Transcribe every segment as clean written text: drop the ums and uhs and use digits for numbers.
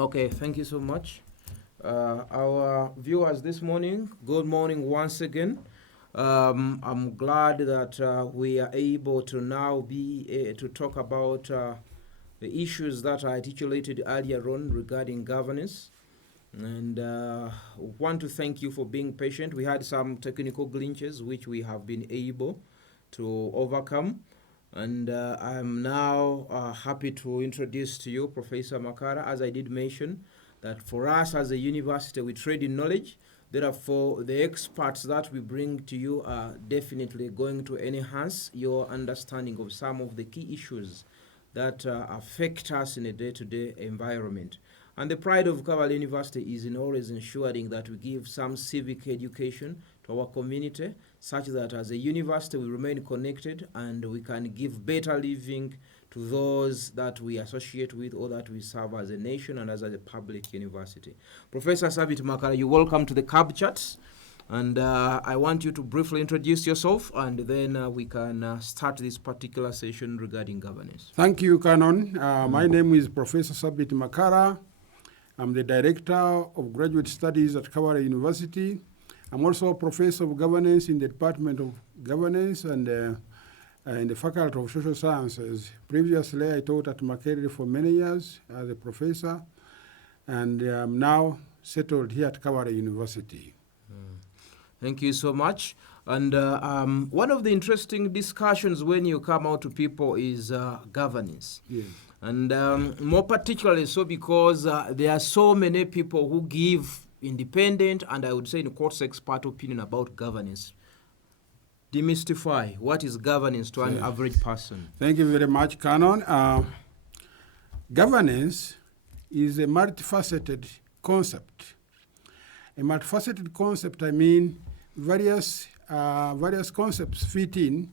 Okay, thank you so much. Our viewers this morning, good morning once again. I'm glad that we are able to now be to talk about the issues that I articulated earlier on regarding governance. And want to thank you for being patient. We had some technical glitches which we have been able to overcome. And I'm now happy to introduce to you Professor Makara. As I did mention, that for us as a university, we trade in knowledge. Therefore, the experts that we bring to you are definitely going to enhance your understanding of some of the key issues that affect us in a day-to-day environment. And the pride of Kabale University is in always ensuring that we give some civic education to our community, such that as a university we remain connected and we can give better living to those that we associate with or that we serve as a nation and as a public university. Professor Sabiti Makara, you're welcome to the KABChats. And I want you to briefly introduce yourself, and then we can start this particular session regarding governance. Thank you, Canon. My name is Professor Sabiti Makara. I'm the Director of Graduate Studies at Kabale University. I'm also a Professor of Governance in the Department of Governance and in the Faculty of Social Sciences. Previously, I taught at Makerere for many years as a professor, and I'm now settled here at Kabale University. Thank you so much. And one of the interesting discussions when you come out to people is governance. Yes. And more particularly so because there are so many people who give independent and I would say in quotes expert opinion about governance. Demystify what is governance to an average person. Thank you very much, Canon. Governance is a multifaceted concept. A multifaceted concept, I mean various concepts fit in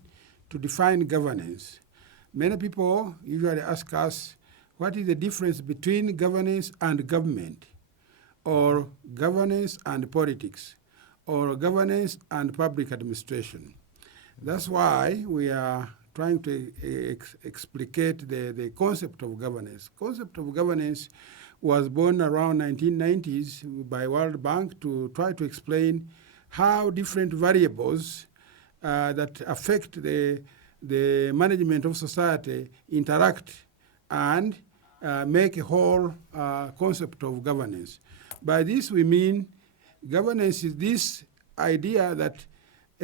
to define governance. Many people usually ask us, what is the difference between governance and government, or governance and politics, or governance and public administration? That's why we are trying to explicate the concept of governance. Concept of governance was born around 1990s by World Bank to try to explain how different variables that affect the management of society interact and make a whole concept of governance. By this we mean governance is this idea that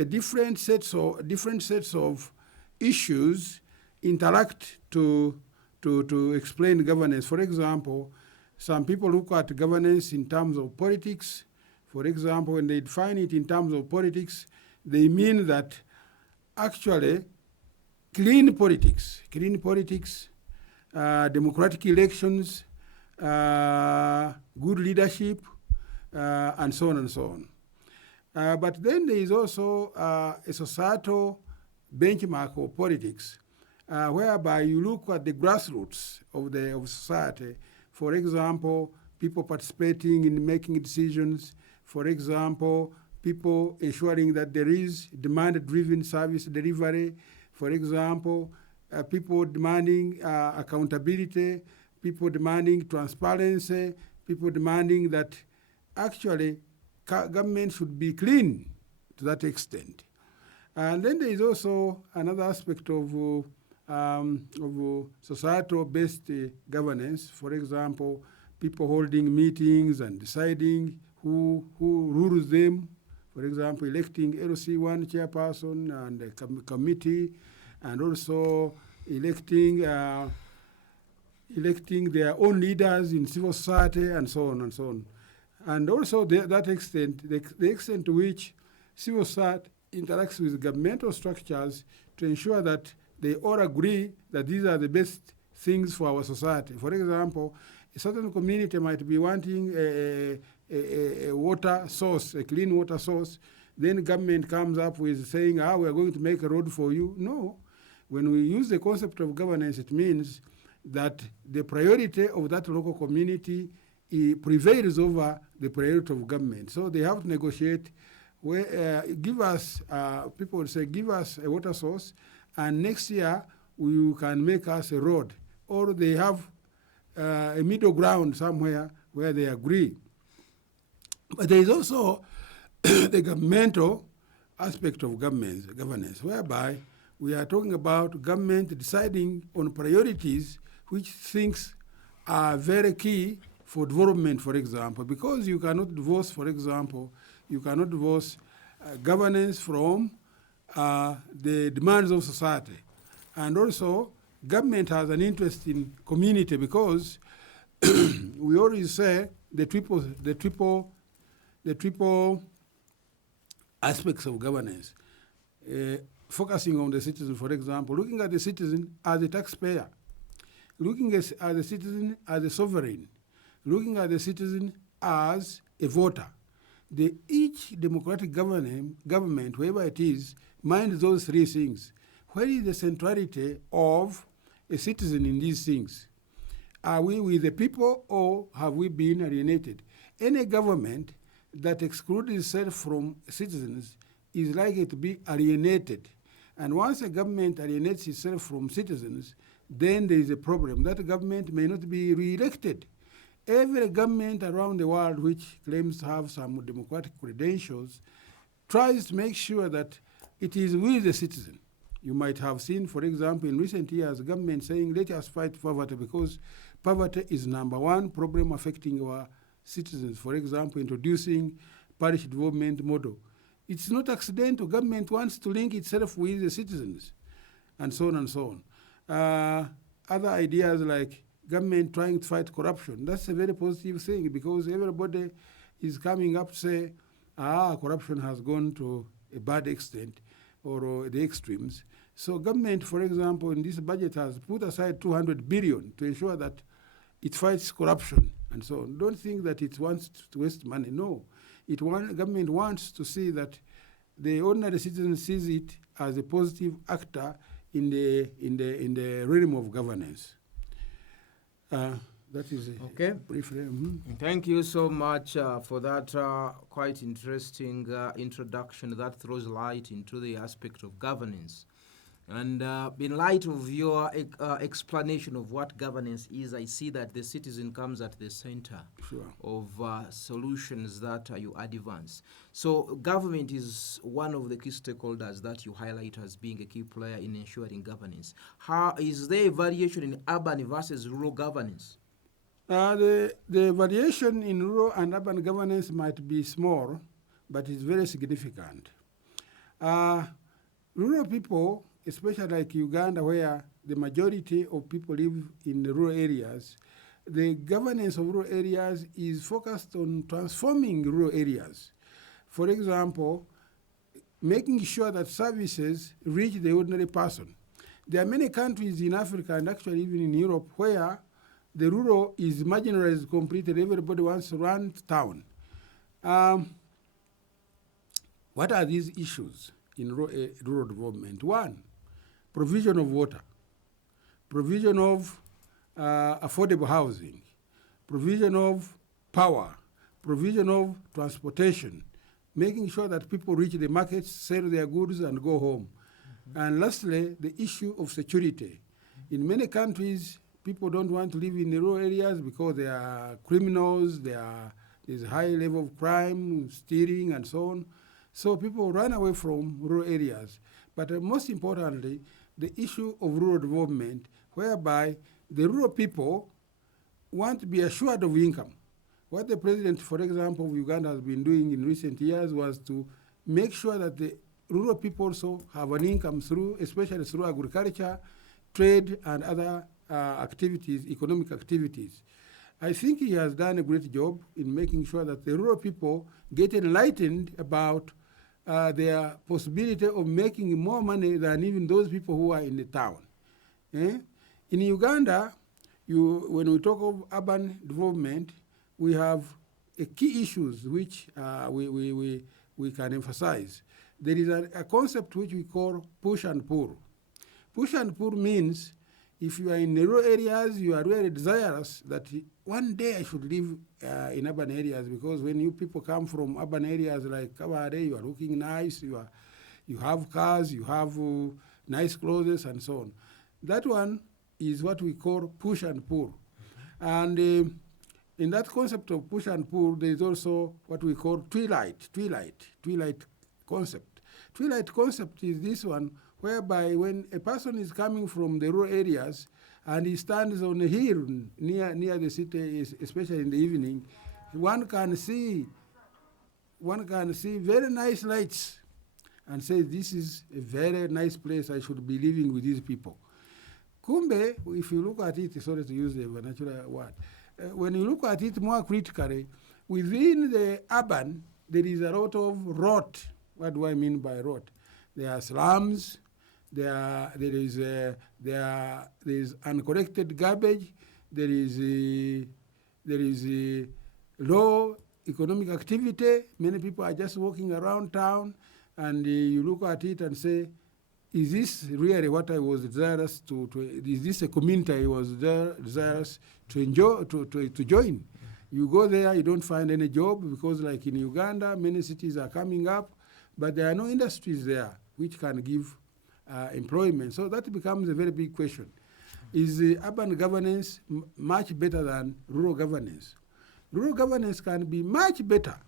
different sets of issues interact to explain governance. For example, some people look at governance in terms of politics. For example, when they define it in terms of politics, they mean that actually clean politics, democratic elections, good leadership, and so on and so on. But then there is also a societal benchmark of politics, whereby you look at the grassroots of society. For example, people participating in making decisions. For example, people ensuring that there is demand-driven service delivery. For example, people demanding accountability, people demanding transparency, people demanding that actually government should be clean to that extent. And then there is also another aspect of societal-based governance. For example, people holding meetings and deciding who rules them. For example, electing LC1 chairperson and a committee, and also electing their own leaders in civil society, and so on and so on. And also that extent, the extent to which civil society interacts with governmental structures to ensure that they all agree that these are the best things for our society. For example, a certain community might be wanting a water source, a clean water source. Then government comes up with saying, we're going to make a road for you. No. When we use the concept of governance, it means that the priority of that local community prevails over the priority of government. So they have to negotiate. Give us, people would say, give us a water source, and next year you can make us a road. Or they have a middle ground somewhere where they agree. But there is also the governmental aspect of governance, whereby we are talking about government deciding on priorities which things are very key for development, for example, because you cannot divorce, for example, you cannot divorce governance from the demands of society. And also, government has an interest in community because we always say the triple aspects of governance. Focusing on the citizen, for example, looking at the citizen as a taxpayer, looking at the citizen as a sovereign, looking at the citizen as a voter. Each democratic government, wherever it is, minds those three things. Where is the centrality of a citizen in these things? Are we with the people or have we been alienated? Any government that excludes itself from citizens is likely to be alienated. And once a government alienates itself from citizens, then there is a problem. That government may not be re-elected. Every government around the world which claims to have some democratic credentials tries to make sure that it is with the citizen. You might have seen, for example, in recent years, government saying, let us fight poverty because poverty is number one problem affecting our citizens. For example, introducing parish development model. It's not accidental. Government wants to link itself with the citizens, and so on and so on. Other ideas like government trying to fight corruption, that's a very positive thing because everybody is coming up to say, corruption has gone to a bad extent or the extremes. So government, for example, in this budget has put aside 200 billion to ensure that it fights corruption and so on. Don't think that it wants to waste money. No. Government wants to see that the ordinary citizen sees it as a positive actor in the realm of governance. That is okay. Briefly. Mm-hmm. Thank you so much for that quite interesting introduction that throws light into the aspect of governance. And in light of your explanation of what governance is, I see that the citizen comes at the center of solutions that you advance. So government is one of the key stakeholders that you highlight as being a key player in ensuring governance. How is there a variation in urban versus rural governance? The variation in rural and urban governance might be small, but it's very significant. Rural people, especially like Uganda, where the majority of people live in the rural areas, the governance of rural areas is focused on transforming rural areas. For example, making sure that services reach the ordinary person. There are many countries in Africa and actually even in Europe where the rural is marginalized completely. Everybody wants to run town. What are these issues in rural development? One, provision of water, provision of affordable housing, provision of power, provision of transportation, making sure that people reach the markets, sell their goods, and go home. Mm-hmm. And lastly, the issue of security. In many countries, people don't want to live in the rural areas because they are criminals, there's a high level of crime, stealing, and so on. So people run away from rural areas. But most importantly, the issue of rural development, whereby the rural people want to be assured of income. What the president, for example, of Uganda has been doing in recent years was to make sure that the rural people also have an income especially through agriculture, trade, and other activities, economic activities. I think he has done a great job in making sure that the rural people get enlightened about their possibility of making more money than even those people who are in the town. In Uganda, when we talk of urban development, we have key issues which we can emphasize. There is a concept which we call push and pull. Push and pull means if you are in the rural areas, you are really desirous that one day I should live in urban areas, because when you people come from urban areas like Kabale, you are looking nice, you have cars, you have nice clothes, and so on. That one is what we call push and pull. And in that concept of push and pull, there is also what we call twilight concept. Twilight concept is this one, whereby when a person is coming from the rural areas and he stands on a hill near the city, especially in the evening, one can see very nice lights and say, this is a very nice place, I should be living with these people. Kumbe, if you look at it, sorry to use the vernacular word, when you look at it more critically, within the urban, there is a lot of rot. What do I mean by rot? There are slums, there is uncollected garbage, there is low economic activity. Many people are just walking around town, and you look at it and say, is this really what I was desirous to is this a community I was desirous to enjoy, to join? You go there, you don't find any job, because like in Uganda, many cities are coming up, but there are no industries there which can give employment. So that becomes a very big question. Is urban governance much better than rural governance? Rural governance can be much better.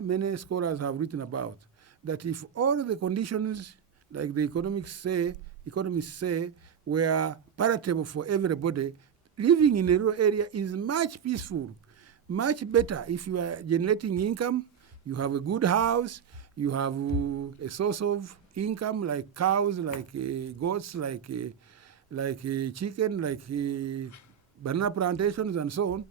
Many scholars have written about that. If all the conditions, like the economists say, were palatable for everybody, living in a rural area is much peaceful, much better. If you are generating income, you have a good house, you have a source of income like cows, like goats, like chicken, like banana plantations and so on.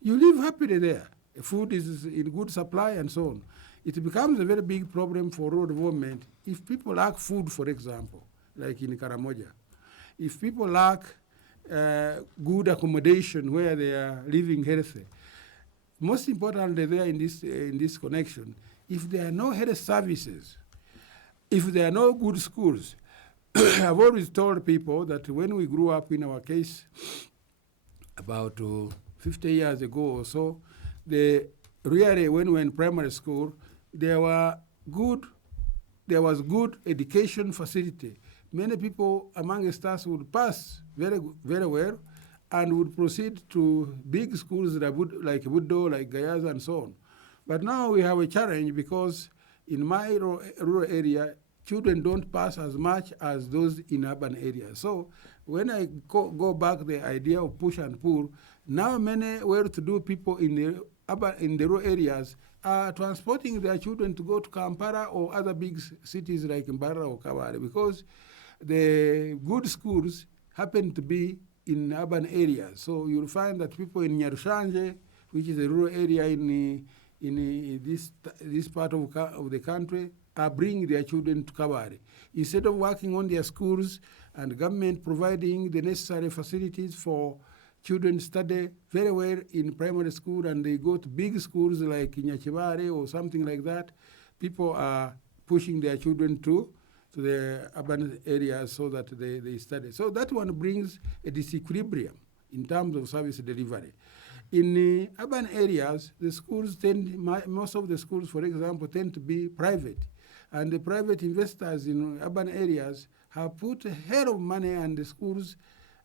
You live happily there. Food is in good supply and so on. It becomes a very big problem for rural development if people lack food, for example, like in Karamoja. If people lack good accommodation where they are living healthy. Most importantly there in this connection, if there are no health services, if there are no good schools, I've always told people that when we grew up, in our case, about 50 years ago or so, really when we were in primary school, there was good education facility. Many people amongst us would pass very, very well and would proceed to big schools like Budo, like Gayaza, and so on. But now we have a challenge, because in my rural area, children don't pass as much as those in urban areas. So when I go back the idea of push and pull, now many well-to-do people in the rural areas are transporting their children to go to Kampala or other big cities like Mbara or Kabale, because the good schools happen to be in urban areas. So you'll find that people in Nyarushanje, which is a rural area in this part of the country, are bringing their children to Kabale. Instead of working on their schools and government providing the necessary facilities for children study very well in primary school and they go to big schools like Nyachibare or something like that, people are pushing their children to the urban areas so that they study. So that one brings a disequilibrium in terms of service delivery. In urban areas, the schools most of the schools, for example, tend to be private. And the private investors in urban areas have put a hell of money, and the schools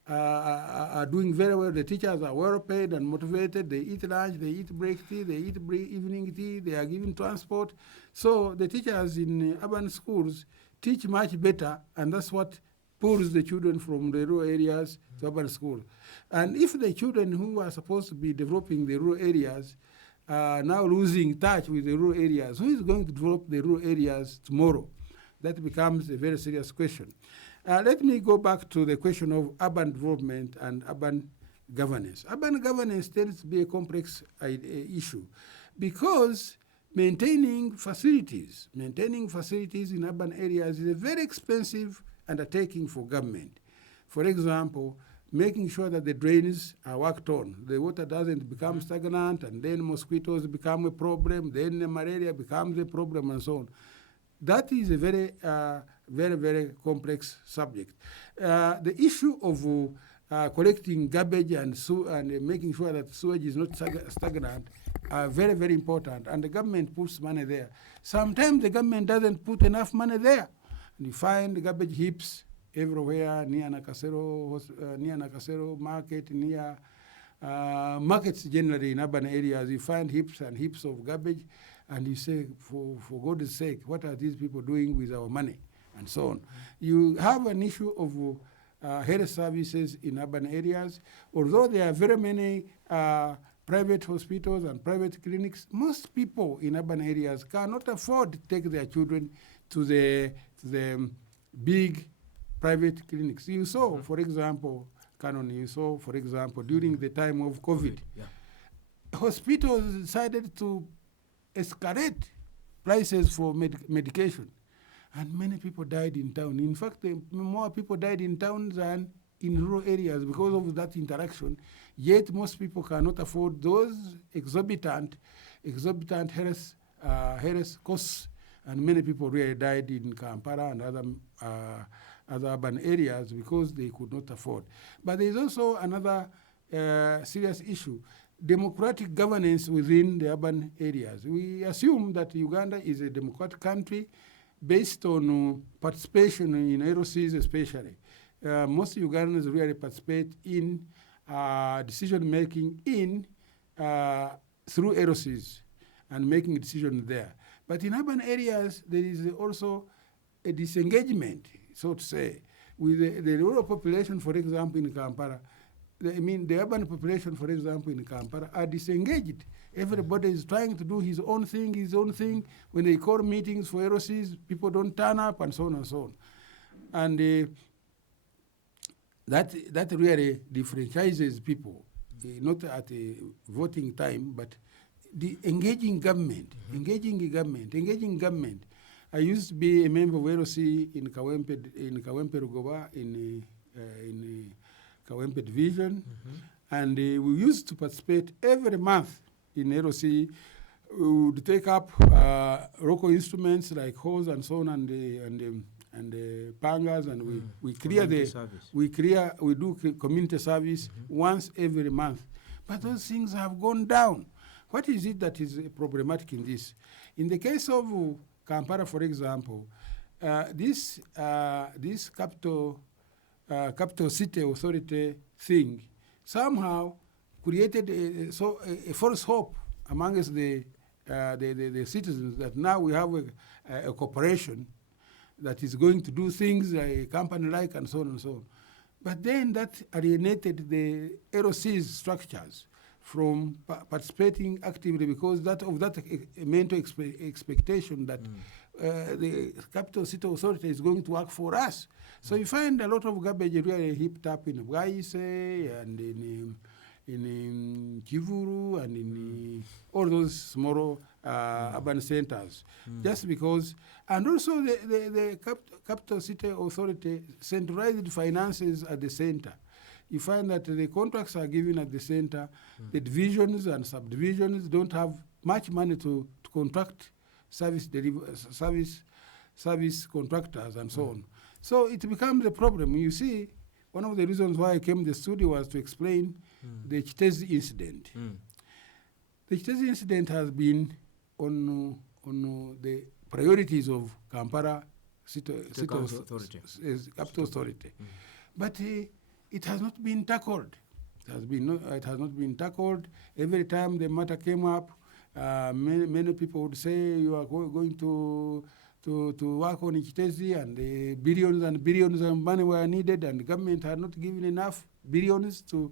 are doing very well. The teachers are well paid and motivated. They eat lunch, they eat break tea, they eat evening tea, they are given transport. So the teachers in urban schools teach much better, and that's what pulls the children from the rural areas to urban schools. And if the children who are supposed to be developing the rural areas are now losing touch with the rural areas, who is going to develop the rural areas tomorrow? That becomes a very serious question. Let me go back to the question of urban development and urban governance. Urban governance tends to be a complex issue because maintaining facilities in urban areas is a very expensive undertaking for government. For example, making sure that the drains are worked on, the water doesn't become stagnant, and then mosquitoes become a problem, then malaria becomes a problem, and so on. That is a very, very complex subject. The issue of collecting garbage and making sure that sewage is not stagnant are very, very important, and the government puts money there. Sometimes the government doesn't put enough money there. And you find garbage heaps everywhere, near Nakasero market, near Markets generally in urban areas, you find heaps and heaps of garbage, and you say, for God's sake, what are these people doing with our money, and so on. You have an issue of health services in urban areas. Although there are very many private hospitals and private clinics, most people in urban areas cannot afford to take their children to the big private clinics. You saw, for example, Canon, you saw, for example, during the time of COVID, hospitals decided to escalate prices for medication. And many people died in town. In fact, more people died in town than in rural areas because of that interaction. Yet most people cannot afford those exorbitant health costs. And many people really died in Kampala and other urban areas because they could not afford. But there is also another serious issue: democratic governance within the urban areas. We assume that Uganda is a democratic country based on participation in LOCs especially. Most Ugandans really participate in decision-making through LOCs and making decisions there. But in urban areas, there is also a disengagement, so to say, with the rural population, for example, in Kampala. The urban population, for example, in Kampala, are disengaged. Everybody is trying to do his own thing. When they call meetings for LOCs, people don't turn up, and so on and so on. And that really differentiates people, not at a voting time, but the engaging government. I used to be a member of LOC in Kawempe Rugoba, in Kawempe Division, and we used to participate every month in LOC. We would take up local instruments like hose and so on, and the pangas, and we do community service once every month. But those things have gone down. What is it that is problematic in this? In the case of Kampala, for example, this capital city authority thing somehow created a false hope amongst the citizens that now we have a corporation that is going to do things a company-like, and so on and so on. But then that alienated the LOC's structures from participating actively because of that mental expectation that the capital city authority is going to work for us. So you find a lot of garbage really heaped up in Bwaise and in Kivuru and in all those small urban centers, just because. And also the capital city authority centralized finances at the center. You find that the contracts are given at the center. The divisions and subdivisions don't have much money to contract service contractors and so on. So it becomes a problem. You see, one of the reasons why I came to the studio was to explain the Chitezi incident. The Chitezi incident has been on the priorities of Kampala Capital Authority. But it has not been tackled. It has not been tackled. Every time the matter came up, many people would say you are going to work on Chitezi, and billions and billions of money were needed, and the government had not given enough billions to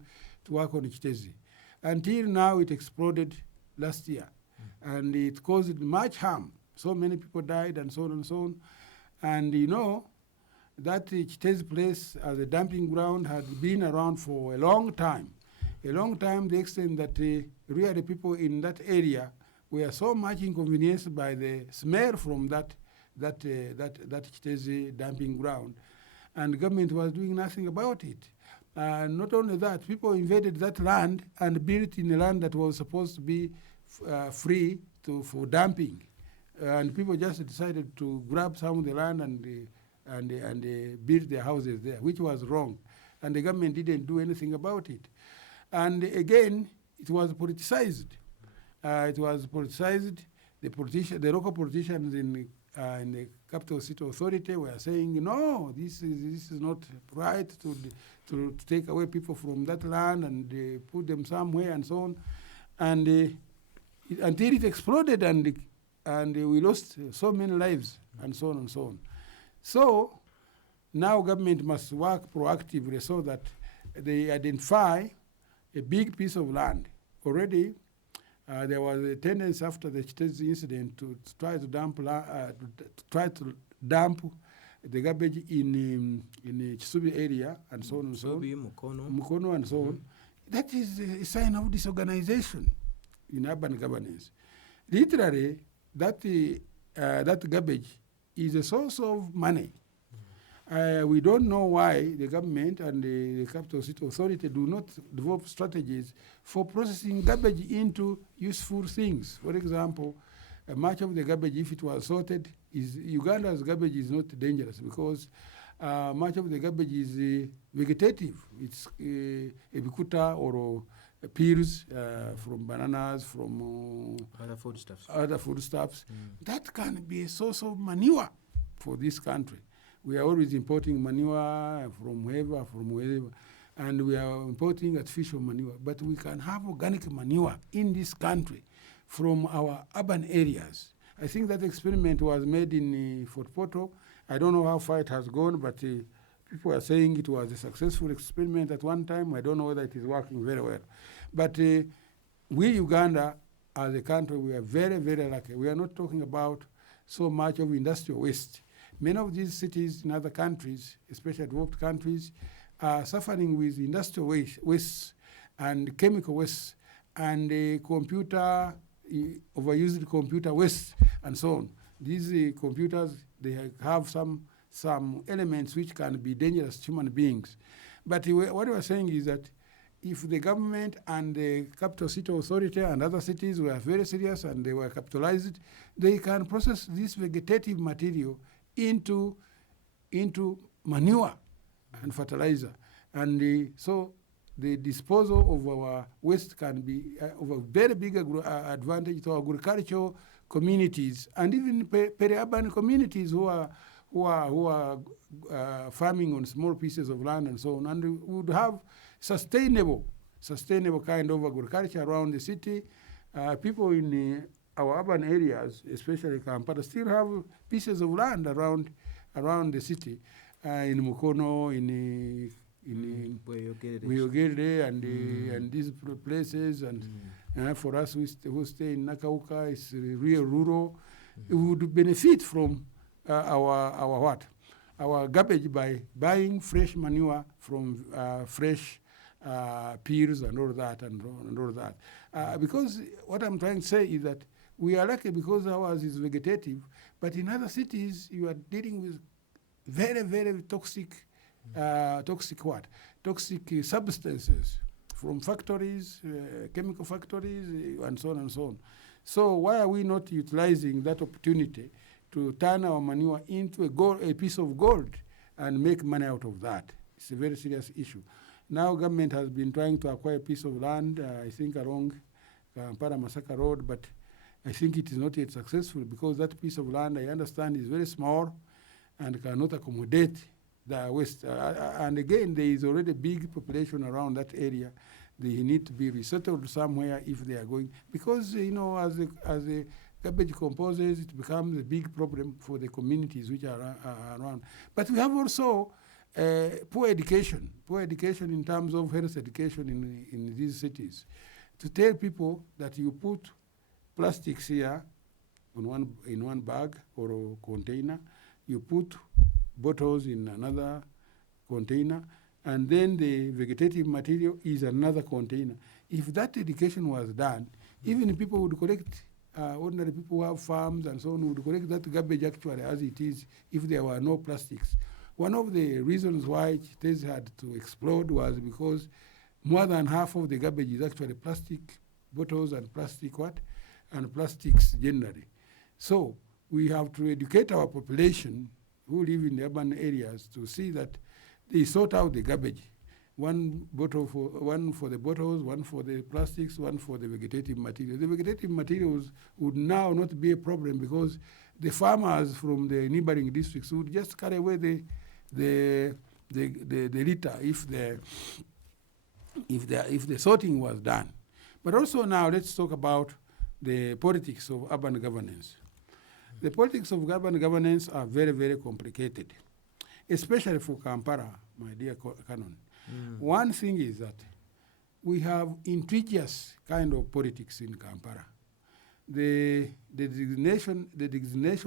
work on Chitezi. Until now, it exploded last year, and it caused much harm. So many people died, and so on and so on. And you know, that Chitezi place as a dumping ground had been around for a long time, the extent that really people in that area were so much inconvenienced by the smell from that Chitezi dumping ground, and the government was doing nothing about it. Not only that, people invaded that land and built in a land that was supposed to be free for dumping, and people just decided to grab some of the land and build their houses there, which was wrong, and the government didn't do anything about it. And again, it was politicized. The local politicians in in the capital city authority were saying, no, this is not right to take away people from that land and put them somewhere and so on. And until it exploded and we lost so many lives and so on and so on. So now government must work proactively so that they identify a big piece of land. Already there was a tendency after the Chitezi incident to try to dump the garbage in the Chisubi area and so on and so on. Mukono and so on. That is a sign of disorganization in urban governance. Literally, that garbage is a source of money. We don't know why the government and the capital city authority do not develop strategies for processing garbage into useful things. For example, much of the garbage, if it was sorted, Uganda's garbage is not dangerous because much of the garbage is vegetative. It's a bikuta or peels from bananas, from other foodstuffs. That can be a source of manure for this country. We are always importing manure from wherever, and we are importing artificial manure. But we can have organic manure in this country from our urban areas. I think that experiment was made in Fort Portal. I don't know how far it has gone, but people are saying it was a successful experiment at one time. I don't know whether it is working very well. But we, Uganda, as a country, we are very, very lucky. We are not talking about so much of industrial waste. Many of these cities in other countries, especially developed countries, are suffering with industrial waste and chemical waste and overused computer waste and so on. These computers, they have some elements which can be dangerous to human beings. But what we are saying is that if the government and the capital city authority and other cities were very serious and they were capitalized, they can process this vegetative material into manure and fertilizer. And so the disposal of our waste can be of a very big advantage to agricultural communities and even peri-urban communities who are farming on small pieces of land and so on, and we would have sustainable kind of agriculture around the city. People in our urban areas, especially Kampala, still have pieces of land around the city, in Mukono, in Buyogere, and these places, and for us who stay in Nakauka, it's real rural. We would benefit from our garbage by buying fresh manure from fresh peels and all that. Because what I'm trying to say is that we are lucky because ours is vegetative, but in other cities you are dealing with very, very toxic substances from factories, chemical factories, and so on and so on. So why are we not utilizing that opportunity to turn our manure into a piece of gold and make money out of that? It's a very serious issue. Now government has been trying to acquire a piece of land, I think along Kampala Masaka Road, but I think it is not yet successful because that piece of land, I understand, is very small and cannot accommodate the waste. And again, there is already a big population around that area. They need to be resettled somewhere if they are going, because as the garbage composes, it becomes a big problem for the communities which are around. But we have also poor education in terms of health education in these cities. To tell people that you put plastics here in one bag or a container, you put bottles in another container, and then the vegetative material is another container. If that education was done, even people would collect, ordinary people who have farms and so on would collect that garbage actually as it is if there were no plastics. One of the reasons why Chitezi had to explode was because more than half of the garbage is actually plastic bottles and plastics generally. So we have to educate our population who live in the urban areas to see that they sort out the garbage one for the bottles, one for the plastics, one for the vegetative materials. The vegetative materials would now not be a problem because the farmers from the neighboring districts would just carry away the litter if the sorting was done. But also now let's talk about the politics of urban governance. The politics of urban governance are very, very complicated, especially for Kampala, my dear Canon. One thing is that we have intriguous kind of politics in Kampala. The designation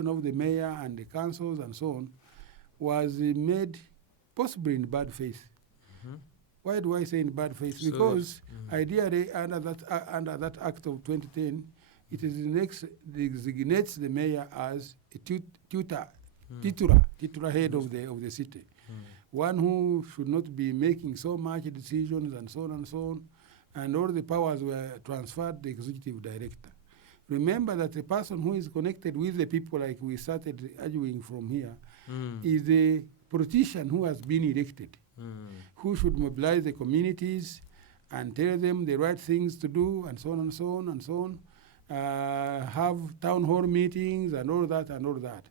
of the mayor and the councils and so on was made possibly in bad faith. Why do I say in bad faith? So because ideally under that Act of 2010, it designates the mayor as a titular head of the city. One who should not be making so much decisions and so on and so on, and all the powers were transferred to the executive director. Remember that the person who is connected with the people, like we started arguing from here, is the politician who has been elected, who should mobilize the communities and tell them the right things to do, and so on and so on and so on, have town hall meetings and all that and all that.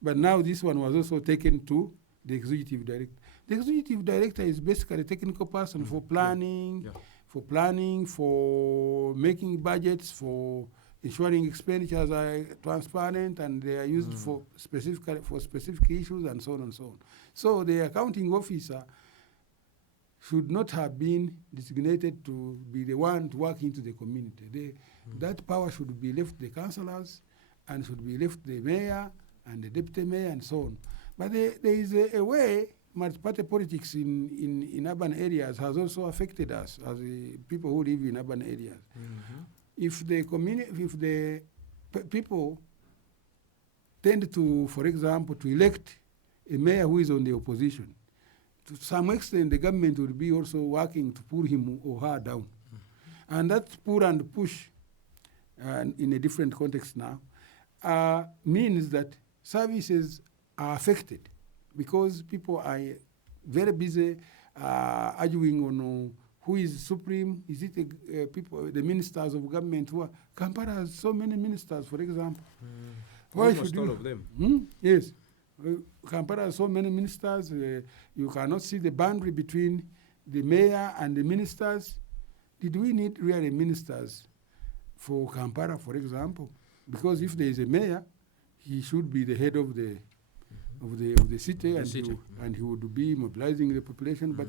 But now this one was also taken to the executive director. The executive director is basically a technical person for planning, for making budgets, for ensuring expenditures are transparent and they are used for specific issues and so on and so on. So the accounting officer should not have been designated to be the one to work into the community. That power should be left the councillors and should be left the mayor and the deputy mayor and so on. But there is a way multi-party politics in urban areas has also affected us as people who live in urban areas. If the people tend to, for example, to elect a mayor who is on the opposition, to some extent the government will be also working to pull him or her down. And that pull and push, in a different context now, means that services are affected because people are very busy arguing on who is supreme. Is it the ministers of government who are... Kampala has so many ministers, for example. Why should all of them? Yes. Kampala has so many ministers. You cannot see the boundary between the mayor and the ministers. Did we need really ministers for Kampala, for example? Because if there is a mayor, he should be the head of the city, and he would be mobilizing the population. But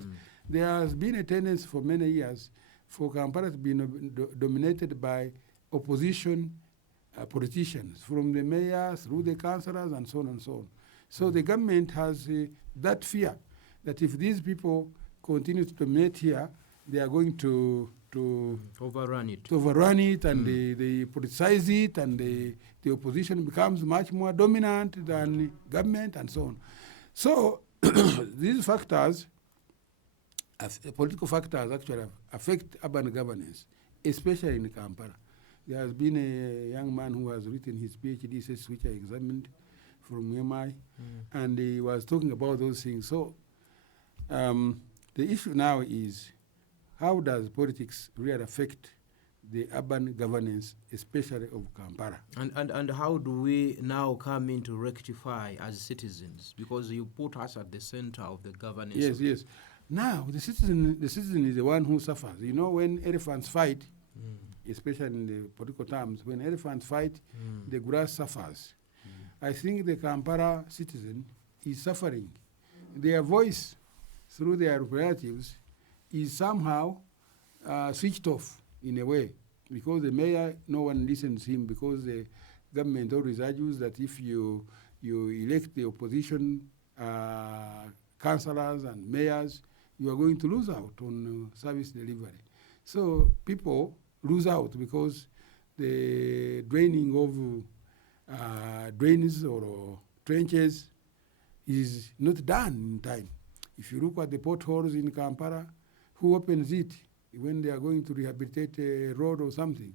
there has been a tendency for many years for Kampala to be dominated by opposition politicians, from the mayor through the councillors and so on and so on. So the government has that fear that if these people continue to dominate here, they are going to overrun it, and they politicize it, and the opposition becomes much more dominant than government and so on. So these factors, political factors, actually affect urban governance, especially in Kampala. There has been a young man who has written his PhD thesis, which I examined from MI, and he was talking about those things. So the issue now is, how does politics really affect the urban governance, especially of Kampala? And how do we now come in to rectify as citizens? Because you put us at the center of the governance. Yes. Now, the citizen is the one who suffers. You know, when elephants fight, especially in the political terms, when elephants fight, the grass suffers. I think the Kampala citizen is suffering. Their voice, through their representatives, is somehow switched off in a way, because the mayor, no one listens to him, because the government always argues that if you elect the opposition councillors and mayors, you are going to lose out on service delivery. So people lose out because the draining of drains or trenches is not done in time. If you look at the potholes in Kampala, who opens it when they are going to rehabilitate a road or something?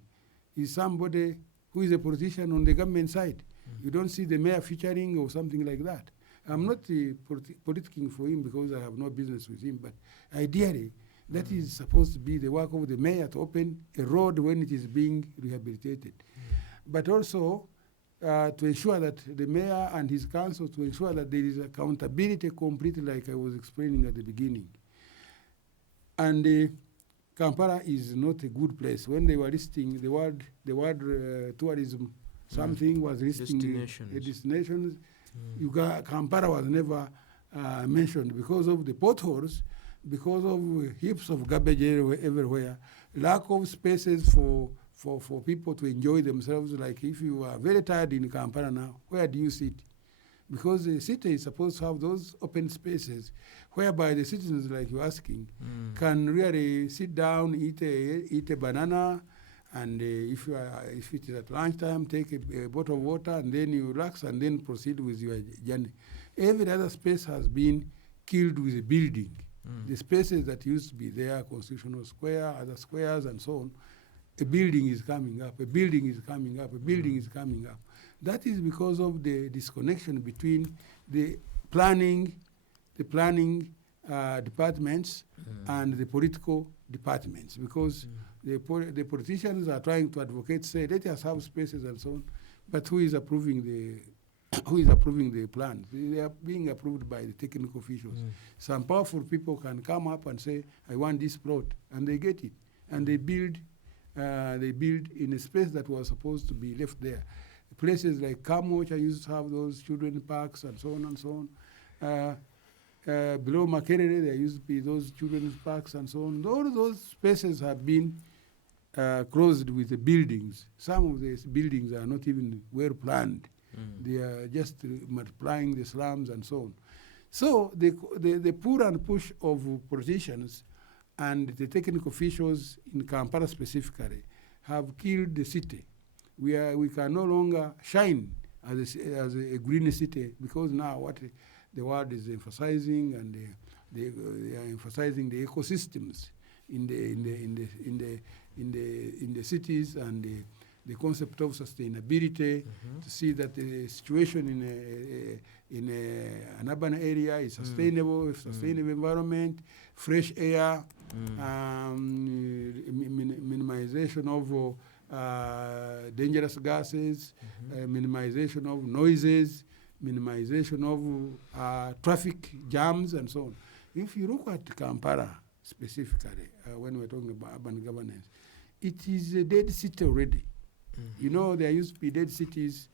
Is somebody who is a politician on the government side. You don't see the mayor featuring or something like that. I'm not politicking for him because I have no business with him, but ideally, that is supposed to be the work of the mayor to open a road when it is being rehabilitated. But also to ensure that the mayor and his council, to ensure that there is accountability completely, like I was explaining at the beginning. And Kampala is not a good place. When they were listing the word tourism, something was listing destinations. Kampala was never mentioned because of the potholes, because of heaps of garbage everywhere, lack of spaces for people to enjoy themselves. Like if you are very tired in Kampala now, where do you sit? Because the city is supposed to have those open spaces whereby the citizens, like you're asking, can really sit down, eat a banana, and if it is at lunchtime, take a bottle of water, and then you relax, and then proceed with your journey. Every other space has been killed with a building. The spaces that used to be there, Constitutional Square, other squares, and so on, a building is coming up, a building is coming up, a building is coming up. That is because of the disconnection between the planning departments and the political departments, because the politicians are trying to advocate, say, let us have spaces and so on, but who is approving the plans? They are being approved by the technical officials. Some powerful people can come up and say, I want this plot, and they get it, and they build in a space that was supposed to be left there. Places like Kamocha used to have those children parks and so on and so on. Below Makerere, there used to be those children's parks and so on. All those spaces have been closed with the buildings. Some of these buildings are not even well planned. They are just multiplying the slums and so on. So the pull and push of politicians and the technical officials in Kampala specifically have killed the city. We can no longer shine as a green city, because now what the world is emphasizing, and they are emphasizing the ecosystems in the cities, and the concept of sustainability, to see that the situation in an urban area is sustainable, sustainable environment, fresh air, minimization of dangerous gases, minimization of noises, minimization of traffic jams, and so on. If you look at Kampala specifically, when we're talking about urban governance, it is a dead city already. You know, there used to be dead cities.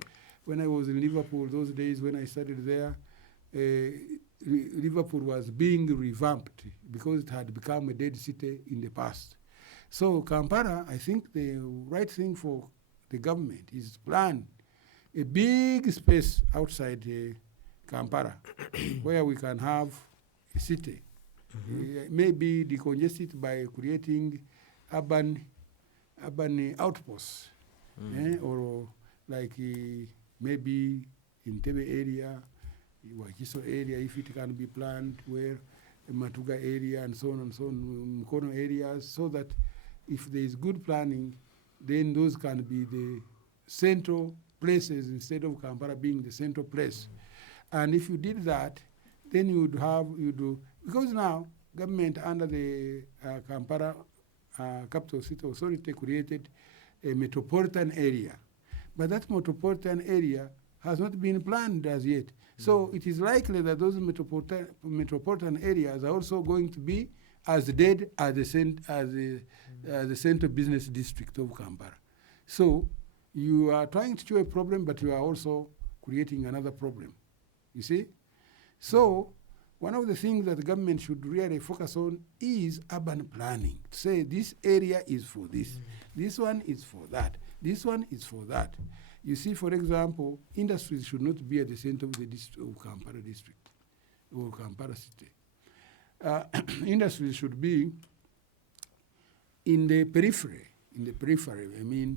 When I was in Liverpool, those days when I studied there, Liverpool was being revamped because it had become a dead city in the past. So Kampala, I think the right thing for the government is to plan a big space outside Kampala where we can have a city. Maybe decongest it by creating urban outposts, or like maybe in Tebe area, Wakiso area, if it can be planned, where Matuga area and so on, Mkono areas, so that if there is good planning, then those can be the central places instead of Kampala being the central place. And if you did that, then you do, because now government under the Kampala Capital City Authority created a metropolitan area. But that metropolitan area has not been planned as yet. So it is likely that those metropolitan areas are also going to be as dead as the central business district of Kampala. So you are trying to cure a problem, but you are also creating another problem. You see? So one of the things that the government should really focus on is urban planning. To say this area is for this, this one is for that, this one is for that. You see, for example, industries should not be at the center of the district of Kampala district or Kampala city. Industries should be in the periphery. In the periphery, I mean,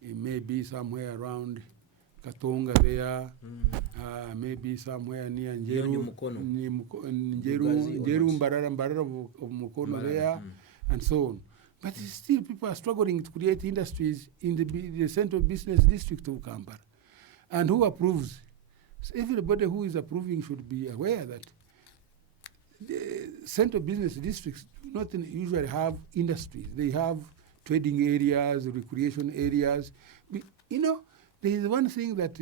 it may be somewhere around Katonga there, maybe somewhere near Njeru, Mbarara of Mukono there, and so on. But still, people are struggling to create industries in the central business district of Kampala. And who approves So everybody who is approving should be aware that the central business districts do not usually have industries. They have trading areas, recreation areas. There is one thing that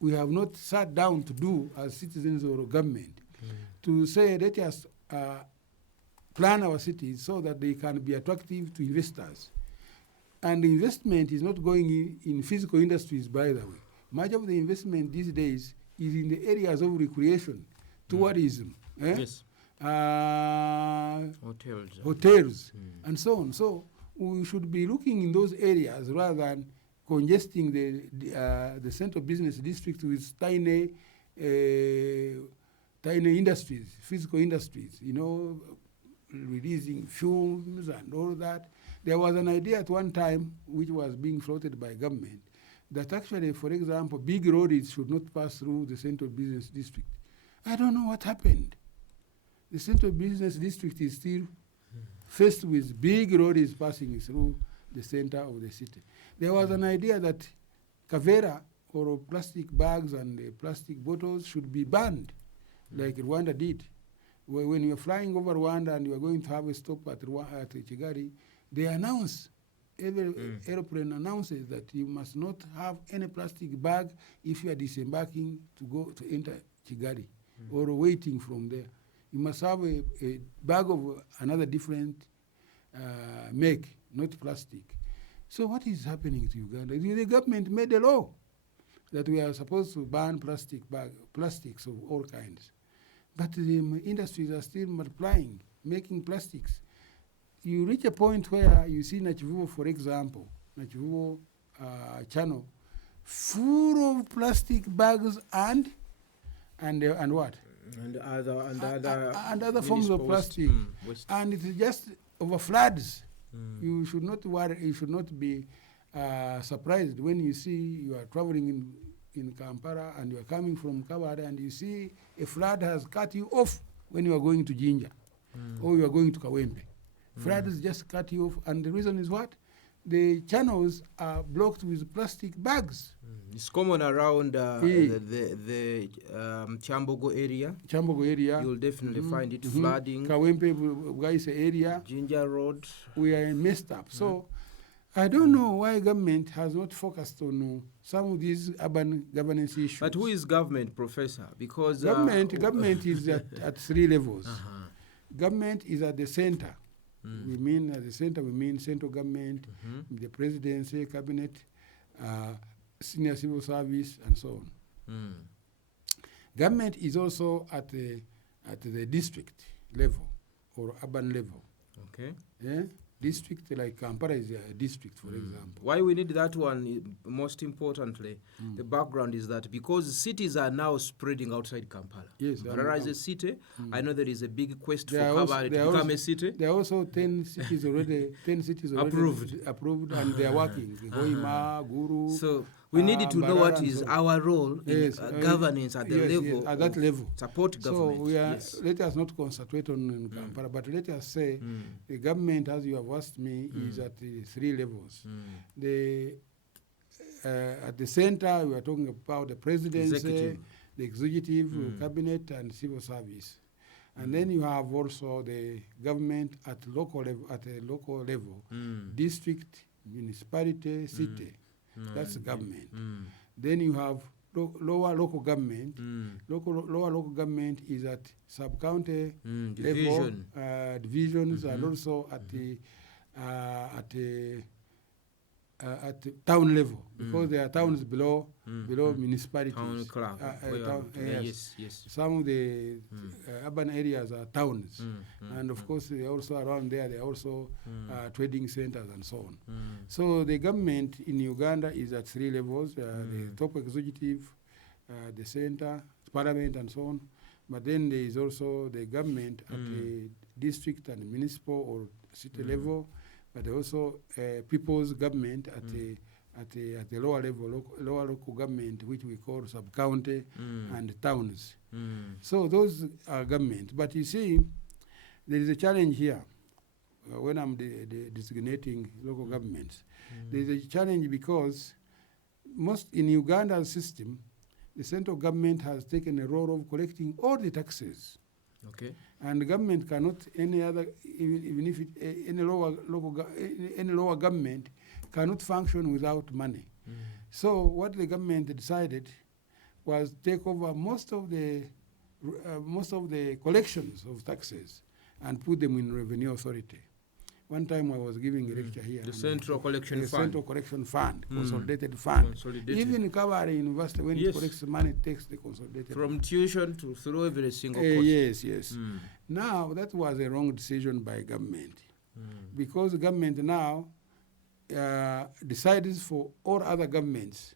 we have not sat down to do as citizens or government, to say, let us plan our cities so that they can be attractive to investors. And the investment is not going in physical industries, by the way. Much of the investment these days is in the areas of recreation, tourism, Yes. hotels, and so on. So we should be looking in those areas rather than congesting the central business district with tiny industries, physical industries, releasing fumes and all that. There was an idea at one time which was being floated by government that actually, for example, big lorries should not pass through the central business district. I don't know what happened. The central business district is still faced with big lorries passing through the center of the city. There was an idea that Kavera or plastic bags and plastic bottles should be banned, like Rwanda did. When you're flying over Rwanda and you're going to have a stop at Kigali, they announce, every airplane announces that you must not have any plastic bag if you are disembarking to enter Kigali or waiting from there. You must have a bag of another different make, not plastic. So what is happening to Uganda? The government made a law that we are supposed to ban plastics of all kinds. But the industries are still multiplying, making plastics. You reach a point where you see Nachivuo, for example, Nachivuo channel, full of plastic bags and what? And other forms of plastic. And it just over floods. You should not worry, you should not be surprised when you see you are traveling in Kampala and you are coming from Kabale and you see a flood has cut you off when you are going to Jinja or you are going to Kawempe. Floods just cut you off, and the reason is what? The channels are blocked with plastic bags. It's common around the Chambogo area. Chambogo area. You'll definitely find it flooding. Kawempe Bugaise area. Jinja Road. We are messed up. So I don't know why government has not focused on some of these urban governance issues. But who is government, Professor? Because government is at three levels. Government is at the center. We mean at the center, we mean central government, the presidency, cabinet, senior civil service, and so on. Government is also at the district level or urban level. Okay. Yeah? District, like Kampala is a district, for example. Why we need that one, most importantly, the background is that because cities are now spreading outside Kampala. Yes. Kampala is a city. I know there is a big quest for Kabale to become a city. There are also 10 cities already approved, and they are working. Hoima, Guru. So we need to know what is our role in governance at the level. At that level. Support government. So we are, let us not concentrate on Kampala, but let us say the government, as you have asked me, is at the three levels. At the center, we are talking about the presidency, the executive, cabinet, and civil service. And then you have also the government at local level, district, municipality, city. That's government. Then you have lower local government. Lower local government is at sub-county level, divisions, and also at the town level, because there are towns below municipalities. Town clerk. Yes. Some of the urban areas are towns, and of course they also around there. They are also trading centers and so on. So the government in Uganda is at three levels: the top executive, the center, parliament, and so on. But then there is also the government at the district and municipal or city level. But also people's government at the lower level, lower local government, which we call sub-county and towns. So those are government. But you see, there is a challenge here when I'm designating local governments. There is a challenge because most in Uganda's system, the central government has taken a role of collecting all the taxes. Okay. And the government cannot, even if any lower government cannot function without money. So what the government decided was take over most of the collections of taxes and put them in revenue authority. One time I was giving a lecture here. The Central Collection the Fund. Central Collection Fund, consolidated fund. Consolidated. Even Kabale University, when it collects money, it takes the consolidated From fund. tuition to through every single cost. Yes. Now, that was a wrong decision by government. Because the government now decides for all other governments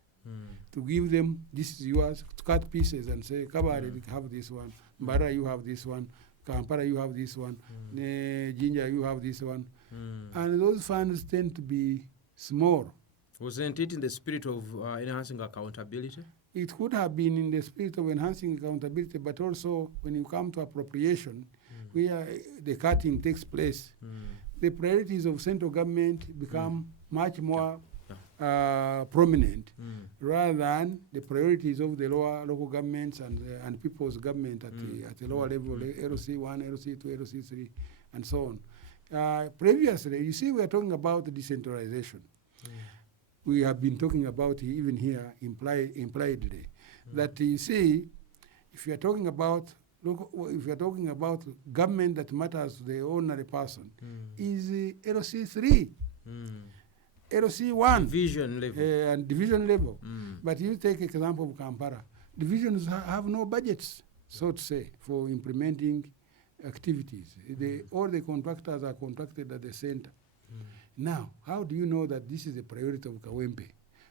to give them, this is yours, to cut pieces and say, Kabale, you have this one, Mbara, you have this one, Kampala, you have this one, Jinja, you have this one. And those funds tend to be small. Wasn't it in the spirit of enhancing accountability? It could have been in the spirit of enhancing accountability, but also when you come to appropriation, where the cutting takes place, the priorities of central government become much more prominent rather than the priorities of the local governments and people's government at the lower level, LC1, LC2, LC3, and so on. Previously, you see, we are talking about decentralization. We have been talking about even here impliedly that you see, if you are talking about government that matters to the ordinary person, is LC3, LC1, Division level. and division level. But you take example of Kampala, divisions have no budgets, so to say, for implementing activities. All the contractors are contracted at the center. Now, how do you know that this is a priority of Kawempe?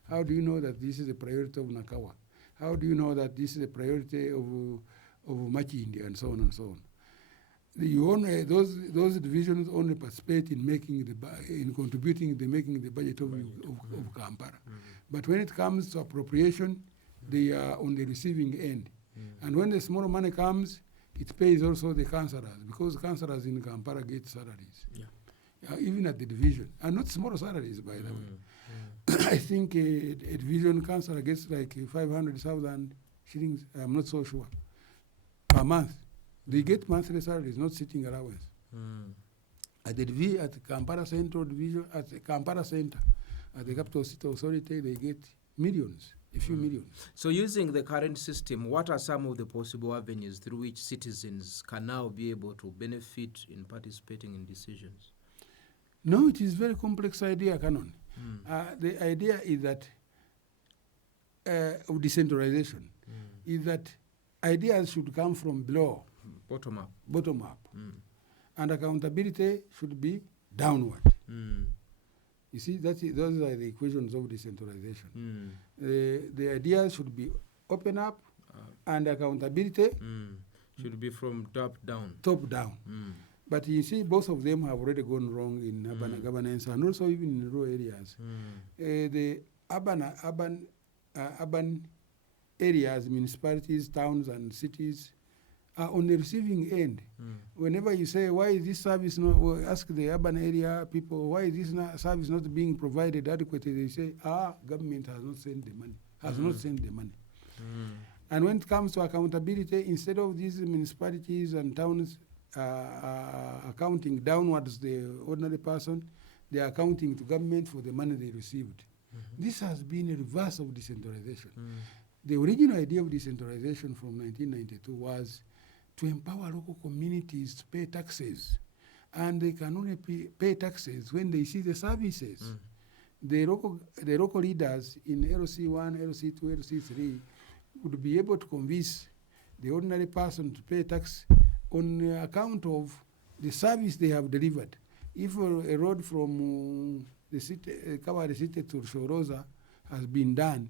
How do you know that this is a priority of Nakawa? How do you know that this is a priority of Machindi, and so on and so on? Those divisions only participate in contributing the making the budget of Kampala. But when it comes to appropriation, they are on the receiving end. And when the small money comes, it pays also the councillors, because councillors in Kampala get salaries. Even at the division, and not small salaries, by the way. I think a division councillor gets like 500,000 shillings, I'm not so sure, per month. They get monthly salaries, not sitting allowance. At the Kampala Central Division, at the Kampala Center, at the Capital City Authority, they get millions, a few millions. So using the current system, what are some of the possible avenues through which citizens can now be able to benefit in participating in decisions? No, it is a very complex idea, Canon. The idea is that of decentralization is that ideas should come from below. Bottom up. Bottom up. And accountability should be downward. You see, those are the equations of decentralization. The ideas should be open up, and accountability should be from top down. Top down. But you see, both of them have already gone wrong in urban governance and also even in rural areas. The urban areas, municipalities, towns, and cities are on the receiving end. Whenever you say, why is this service not, or ask the urban area people, why is this service not being provided adequately, they say, government has not sent the money, And when it comes to accountability, instead of these municipalities and towns accounting downwards the ordinary person, they are accounting to government for the money they received. This has been a reverse of decentralization. The original idea of decentralization from 1992 was to empower local communities to pay taxes. And they can only pay taxes when they see the services. The local leaders in LC1, LC2, LC3 would be able to convince the ordinary person to pay tax on account of the service they have delivered. If a road from the city, Kabale city to Shoroza has been done,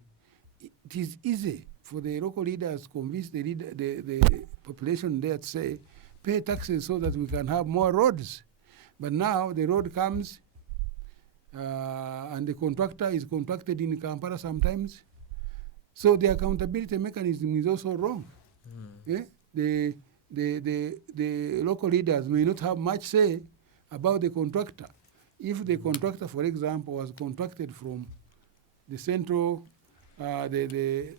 it is easy for the local leaders to convince the population there to say, pay taxes so that we can have more roads. But now the road comes and the contractor is contracted in Kampala sometimes. So the accountability mechanism is also wrong. The local leaders may not have much say about the contractor. If the contractor, for example, was contracted from the central, the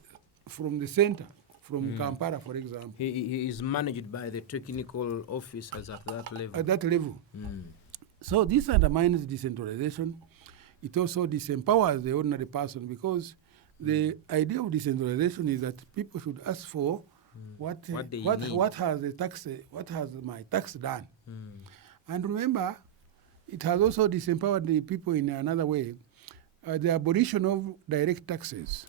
from the center, from Kampala, for example. He is managed by the technical officers at that level. At that level. So this undermines decentralization. It also disempowers the ordinary person, because the idea of decentralization is that people should ask for what has my tax done. And remember, it has also disempowered the people in another way. The abolition of direct taxes,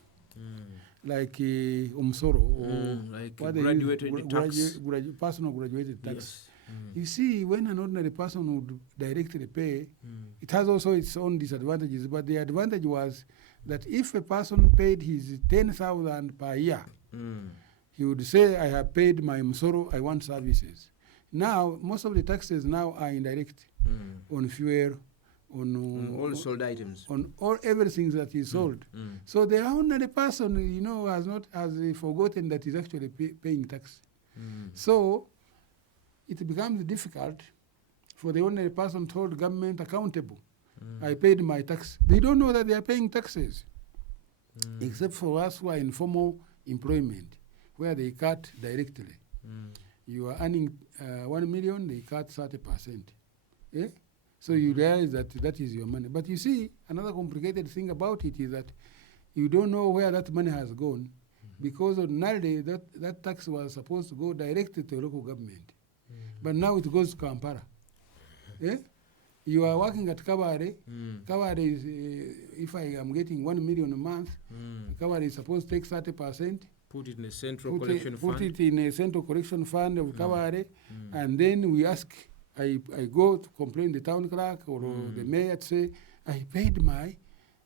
like umsoro, or like what graduated tax. Personal graduated tax. Yes. You see, when an ordinary person would directly pay, it has also its own disadvantages. But the advantage was that if a person paid his 10,000 per year, he would say, I have paid my msoro, I want services. Now, most of the taxes now are indirect, on fuel, on all sold items, on all everything that is sold. So the ordinary person, has forgotten that he's actually paying tax. So it becomes difficult for the ordinary person to hold government accountable. I paid my tax. They don't know that they are paying taxes, except for us who are in formal employment, where they cut directly. You are earning 1 million, they cut 30%. Eh? So you realize that is your money. But you see, another complicated thing about it is that you don't know where that money has gone, because ordinarily that tax was supposed to go directly to local government. But now it goes to Kampala. Eh? You are working at Kabale. Kabale is, if I am getting 1 million a month, Kabale is supposed to take 30%. Put it in a central collection fund. Put it in a central collection fund of Kabale, and then we ask, I go to complain the town clerk or the mayor to say, I paid my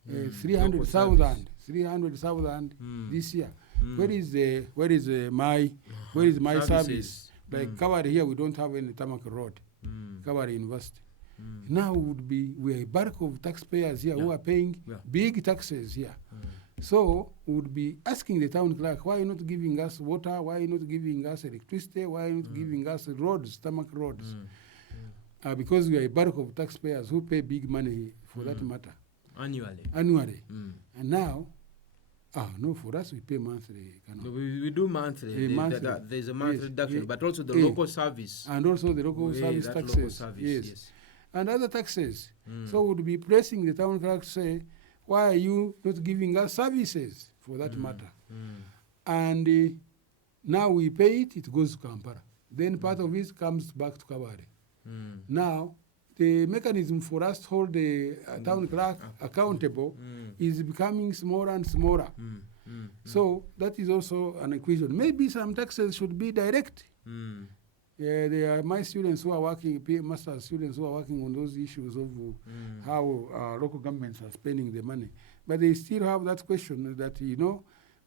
300,000 this year. Where is my service? Like Kabale here, we don't have any tarmac road. Kabale University. Now we are a bulk of taxpayers here who are paying big taxes here. So we would be asking the town clerk, why are you not giving us water? Why are you not giving us electricity? Why are you not giving us roads, tarmac roads? Because we are a bulk of taxpayers who pay big money for that matter. Annually. And now, no, for us we pay monthly. No, we do monthly. There's a monthly deduction, but also the local service. And also the local service taxes. Local service, yes. And other taxes. So we'd be pressing the town clerk to say, why are you not giving us services for that matter? And now we pay it, it goes to Kampala. Then part of it comes back to Kabale. Now, the mechanism for us to hold the town clerk accountable is becoming smaller and smaller. So that is also an equation. Maybe some taxes should be direct. There are my students who are working, master's students who are working on those issues of how local governments are spending the money. But they still have that question that,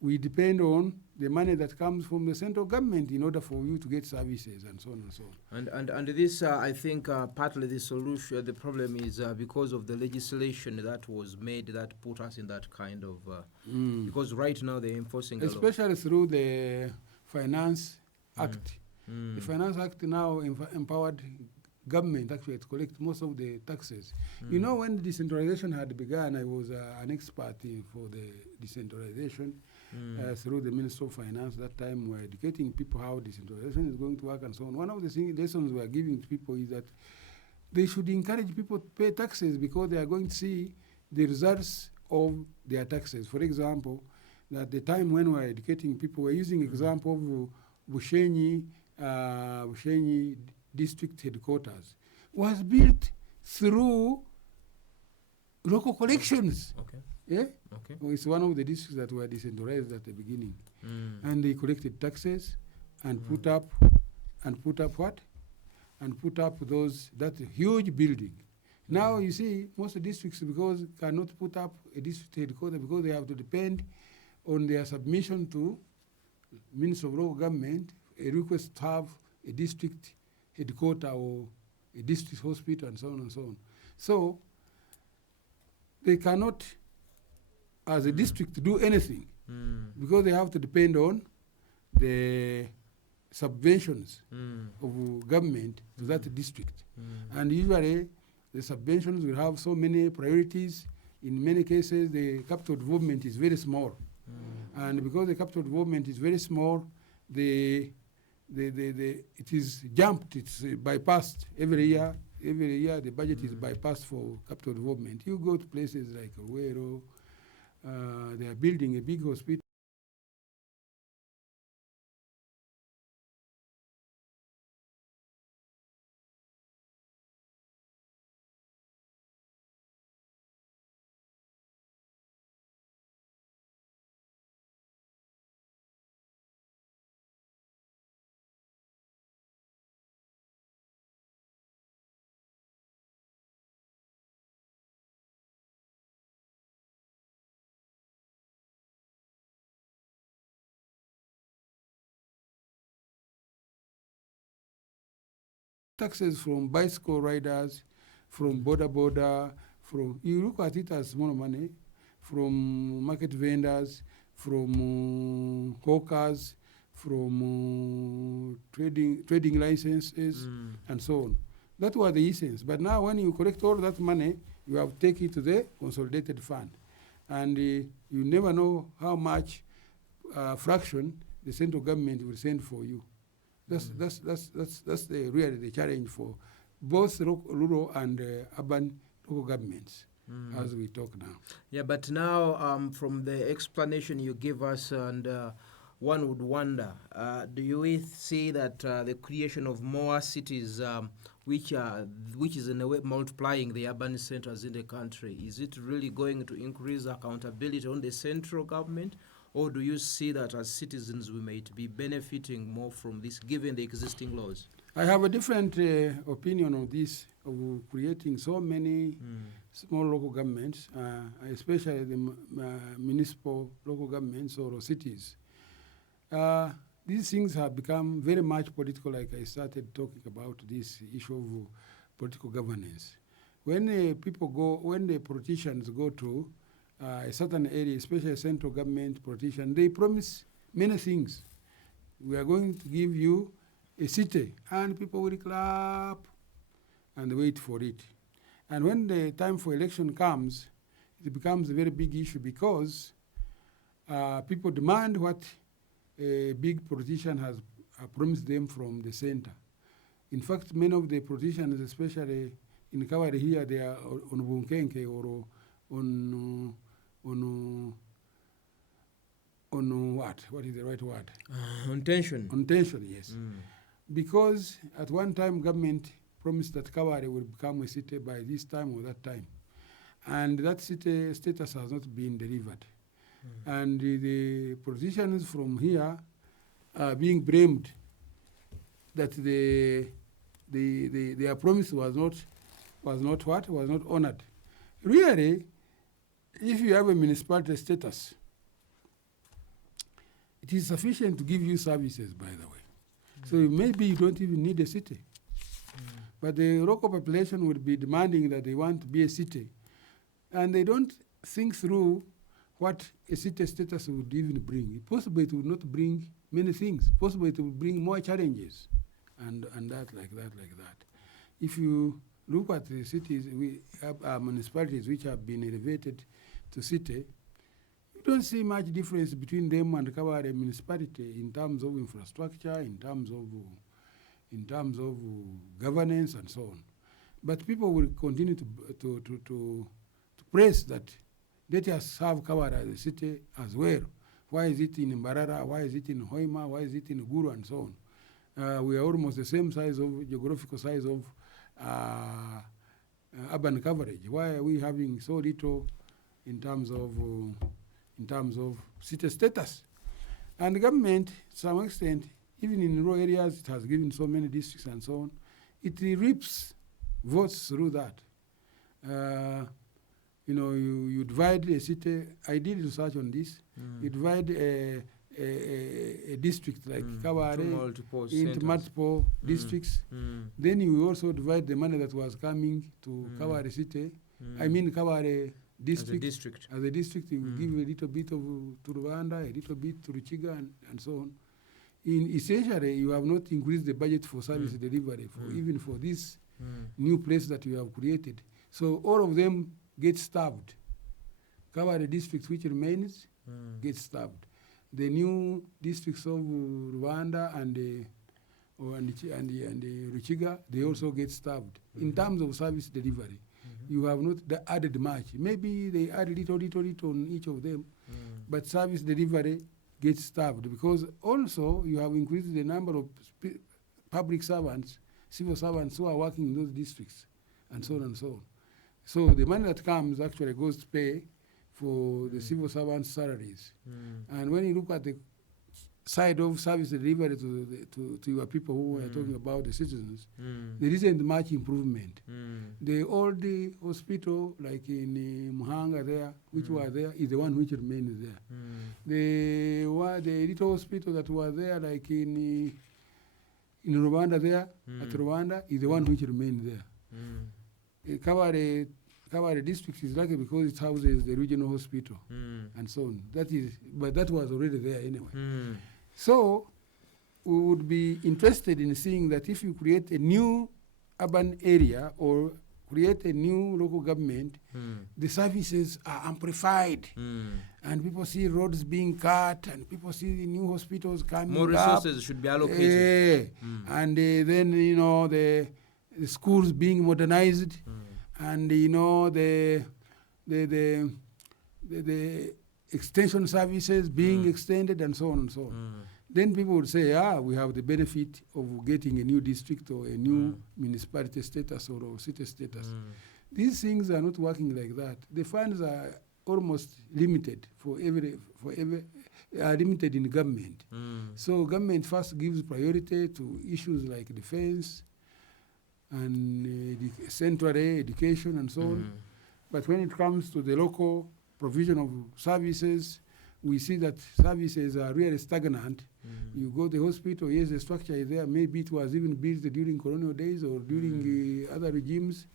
we depend on the money that comes from the central government in order for you to get services and so on and so on. And this, I think, partly the solution, the problem is because of the legislation that was made that put us in that kind of, because right now they're enforcing especially through the Finance Act. The Finance Act now empowered government actually to collect most of the taxes. When decentralization had begun, I was an expert for the decentralization through the Minister of Finance. That time we were educating people how decentralization is going to work and so on. One of the lessons we are giving to people is that they should encourage people to pay taxes because they are going to see the results of their taxes. For example, at the time when we were educating people, we're using example of Bushenyi district headquarters was built through local collections. Well, it's one of the districts that were decentralized at the beginning. And they collected taxes and put up what? And put up that huge building. Now you see most districts because cannot put up a district headquarters because they have to depend on their submission to Minister of Local Government, a request to have a district headquarters or a district hospital and so on and so on. So they cannot, as a district, do anything because they have to depend on the subventions of government to that district. And usually the subventions will have so many priorities. In many cases, the capital development is very small. And because the capital development is very small, it is jumped, it's bypassed every year. Every year the budget is bypassed for capital development. You go to places like Ruero, they are building a big hospital. Taxes from bicycle riders, from border, from, you look at it as small money, from market vendors, from hawkers, from trading licenses, and so on. That was the essence. But now when you collect all that money, you have to take it to the consolidated fund. And you never know how much fraction the central government will send for you. That's really the challenge for both rural and urban local governments as we talk now. Yeah, but now from the explanation you give us, and one would wonder, do you see that the creation of more cities, which is in a way multiplying the urban centers in the country, is it really going to increase accountability on the central government? Or do you see that as citizens we might be benefiting more from this given the existing laws? I have a different opinion on this, of creating so many small local governments, especially the municipal local governments or cities. These things have become very much political, like I started talking about this issue of political governance. When the politicians go to a certain area, especially central government politicians, they promise many things. We are going to give you a city, and people will clap and wait for it. And when the time for election comes, it becomes a very big issue because people demand what a big politician has promised them from the center. In fact, many of the politicians, especially in Kabale here, they are on Bunkenke or on what? What is the right word? On tension. On tension, yes. Because at one time, government promised that Kabale will become a city by this time or that time. And that city status has not been delivered. And the politicians from here are being blamed that their promise was not honored. Really, if you have a municipality status, it is sufficient to give you services, by the way. So maybe you don't even need a city. But the local population would be demanding that they want to be a city. And they don't think through what a city status would even bring. Possibly it would not bring many things. Possibly it would bring more challenges and that, like that. If you look at the cities, we have municipalities which have been elevated to city, you don't see much difference between them and Kabale municipality in terms of infrastructure, in terms of governance and so on. But people will continue to praise that let us have Kabale as a city as well. Why is it in Mbarara? Why is it in Hoima? Why is it in Guru and so on? We are almost the same size of geographical size of urban coverage. Why are we having so little in terms of city status? And the government, to some extent, even in rural areas, it has given so many districts and so on. It reaps votes through that. You divide a city. I did research on this. You divide a district like Kabale into multiple districts. Then you also divide the money that was coming to Kabale city. I mean Kabale district. As a district, you give a little bit to Rwanda, a little bit to Ruchiga, and so on. Essentially, you have not increased the budget for service delivery, even for this new place that you have created. So all of them get starved. Kabale district, which remains, gets starved. the new districts of Rwanda and Ruchiga, they also get starved. In terms of service delivery, you have not added much. Maybe they add little on each of them, but service delivery gets starved because also you have increased the number of public servants, civil servants who are working in those districts, and so on and so on. So the money that comes actually goes to pay for the civil servants' salaries. And when you look at the side of service delivery to your people who are talking about the citizens, there isn't much improvement. The old hospital, like in Muhanga there, which was there, is the one which remains there. The little hospital that was there, like in Rwanda there, at Rwanda, is the one which remains there. Kabale district is lucky because it houses the regional hospital and so on. But that was already there anyway. So we would be interested in seeing that if you create a new urban area or create a new local government, the services are amplified, and people see roads being cut, and people see the new hospitals coming up. More resources should be allocated. And then, the schools being modernized, and, the extension services being extended, and so on and so on. Then people would say, we have the benefit of getting a new district or a new municipality status or city status. These things are not working like that. The funds are almost limited are limited in government. So government first gives priority to issues like defense and sanctuary, education, and so on. But when it comes to the local provision of services, we see that services are really stagnant. You go to the hospital, yes, the structure is there. Maybe it was even built during colonial days or during other regimes.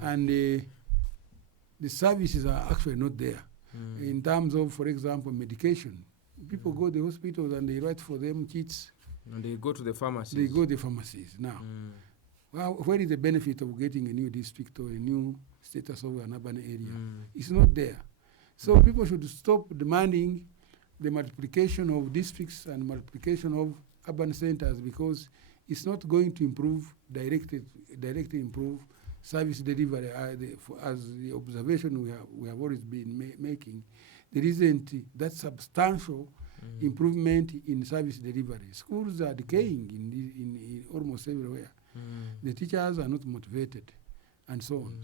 And the services are actually not there. In terms of, for example, medication. People go to the hospitals and they write for them kits. And they go to the pharmacies. They go to the pharmacies now. Well, where is the benefit of getting a new district or a new status of an urban area? It's not there. So people should stop demanding the multiplication of districts and multiplication of urban centers because it's not going to improve, directly improve service delivery. As the observation we have always been making, there isn't that substantial improvement in service delivery. Schools are decaying in almost everywhere. The teachers are not motivated, and so on.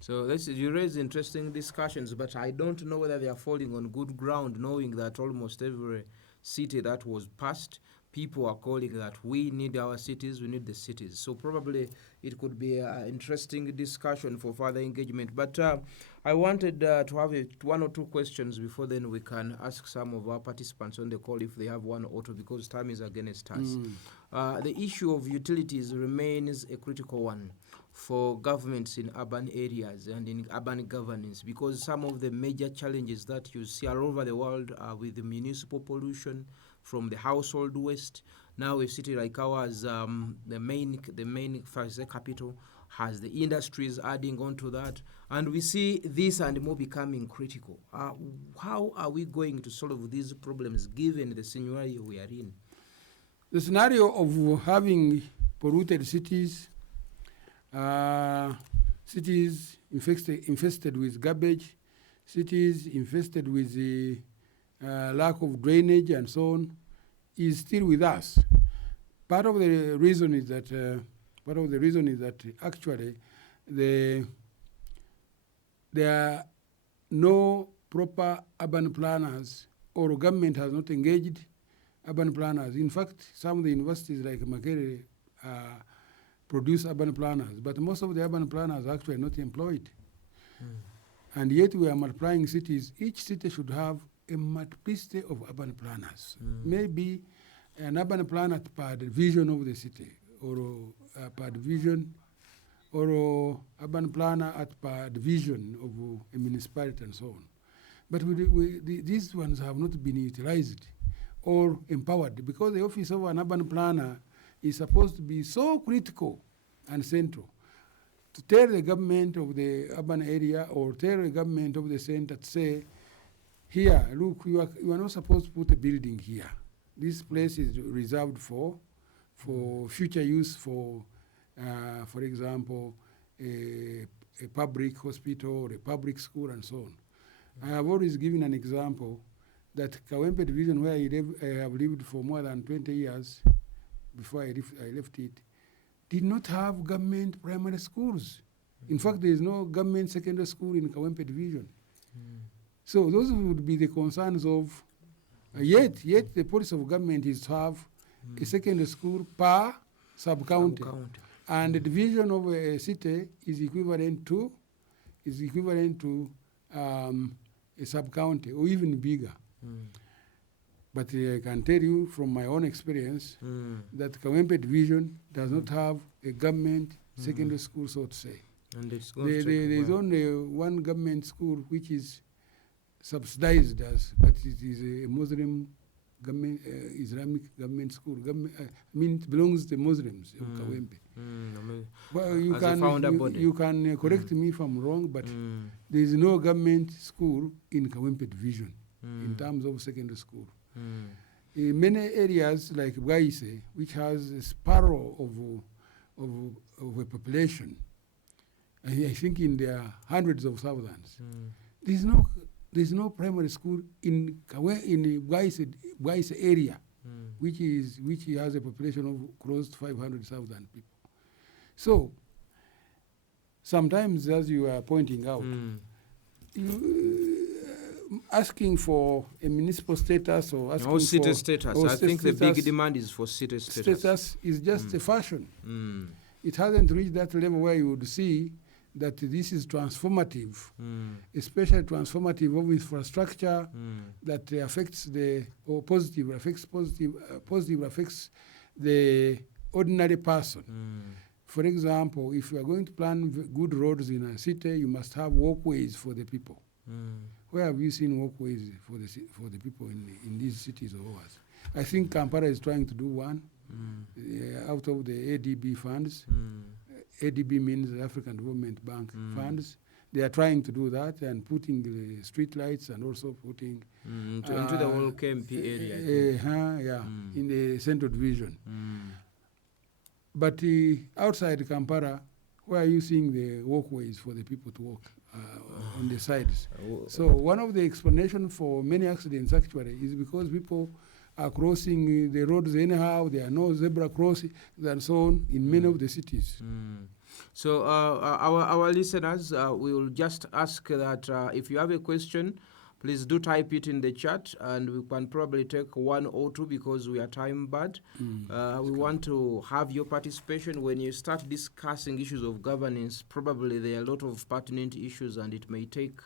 So you raise interesting discussions, but I don't know whether they are falling on good ground, knowing that almost every city that was passed, people are calling that we need our cities, we need the cities. So probably it could be an interesting discussion for further engagement. But I wanted to have one or two questions before then we can ask some of our participants on the call if they have one or two, because time is against us. The issue of utilities remains a critical one for governments in urban areas and in urban governance, because some of the major challenges that you see all over the world are with the municipal pollution from the household waste. Now a city like ours, the main capital has the industries adding on to that, and we see this and more becoming critical. How are we going to solve these problems given the scenario we are in? The scenario of having polluted cities, cities infested with garbage, cities infested with the lack of drainage and so on, is still with us. Part of the reason is that actually there are no proper urban planners, or government has not engaged urban planners. In fact, some of the universities like Makere produce urban planners, but most of the urban planners are actually not employed. And yet we are multiplying cities. Each city should have a multiplicity of urban planners. Maybe an urban planner per division of the city, or per division, or urban planner per division of a municipality and so on. But these ones have not been utilized or empowered, because the office of an urban planner is supposed to be so critical and central to tell the government of the urban area or tell the government of the center to say, here, look, you are not supposed to put a building here. This place is reserved for future use for example, a public hospital or a public school and so on. I have always given an example that Kawempe division, where I have lived for more than 20 years before I left it, did not have government primary schools. In fact, there is no government secondary school in Kawempe division. So those would be the concerns of, yet the policy of government is to have a secondary school per sub-county. And the division of a city is equivalent to a sub-county or even bigger. But I can tell you from my own experience that Kawempe division does not have a government secondary school, so to say. And it's There is only one government school which is subsidized as, but it is a Muslim government, Islamic government school. It belongs to Muslims of Kawempe. Well, you can correct me if I'm wrong, but there is no government school in Kawempe division in terms of secondary school. In many areas like Bwaise, which has a sparrow of a population, I think in their hundreds of thousands, there's no primary school in Bwaise area, which has a population of close to 500,000 people. So sometimes, as you are pointing out, asking for a municipal status or asking city status. I think the big demand is for city status. Status is just a fashion. It hasn't reached that level where you would see that this is transformative, especially transformative of infrastructure that affects positive affects the ordinary person. For example, if you are going to plan good roads in a city, you must have walkways for the people. Where have you seen walkways for the people in these cities of ours? I think Kampala is trying to do one out of the ADB funds. ADB means the African Development Bank funds. They are trying to do that and putting the street lights and also putting into the whole KMP area. In the Central Division. But outside Kampala, where are you seeing the walkways for the people to walk on the sides? So one of the explanations for many accidents actually is because people are crossing the roads anyhow. There are no zebra crossings and so on in many of the cities. So our listeners, we will just ask that if you have a question, please do type it in the chat, and we can probably take one or two because we are time bad. We want to have your participation. When you start discussing issues of governance, probably there are a lot of pertinent issues, and it may take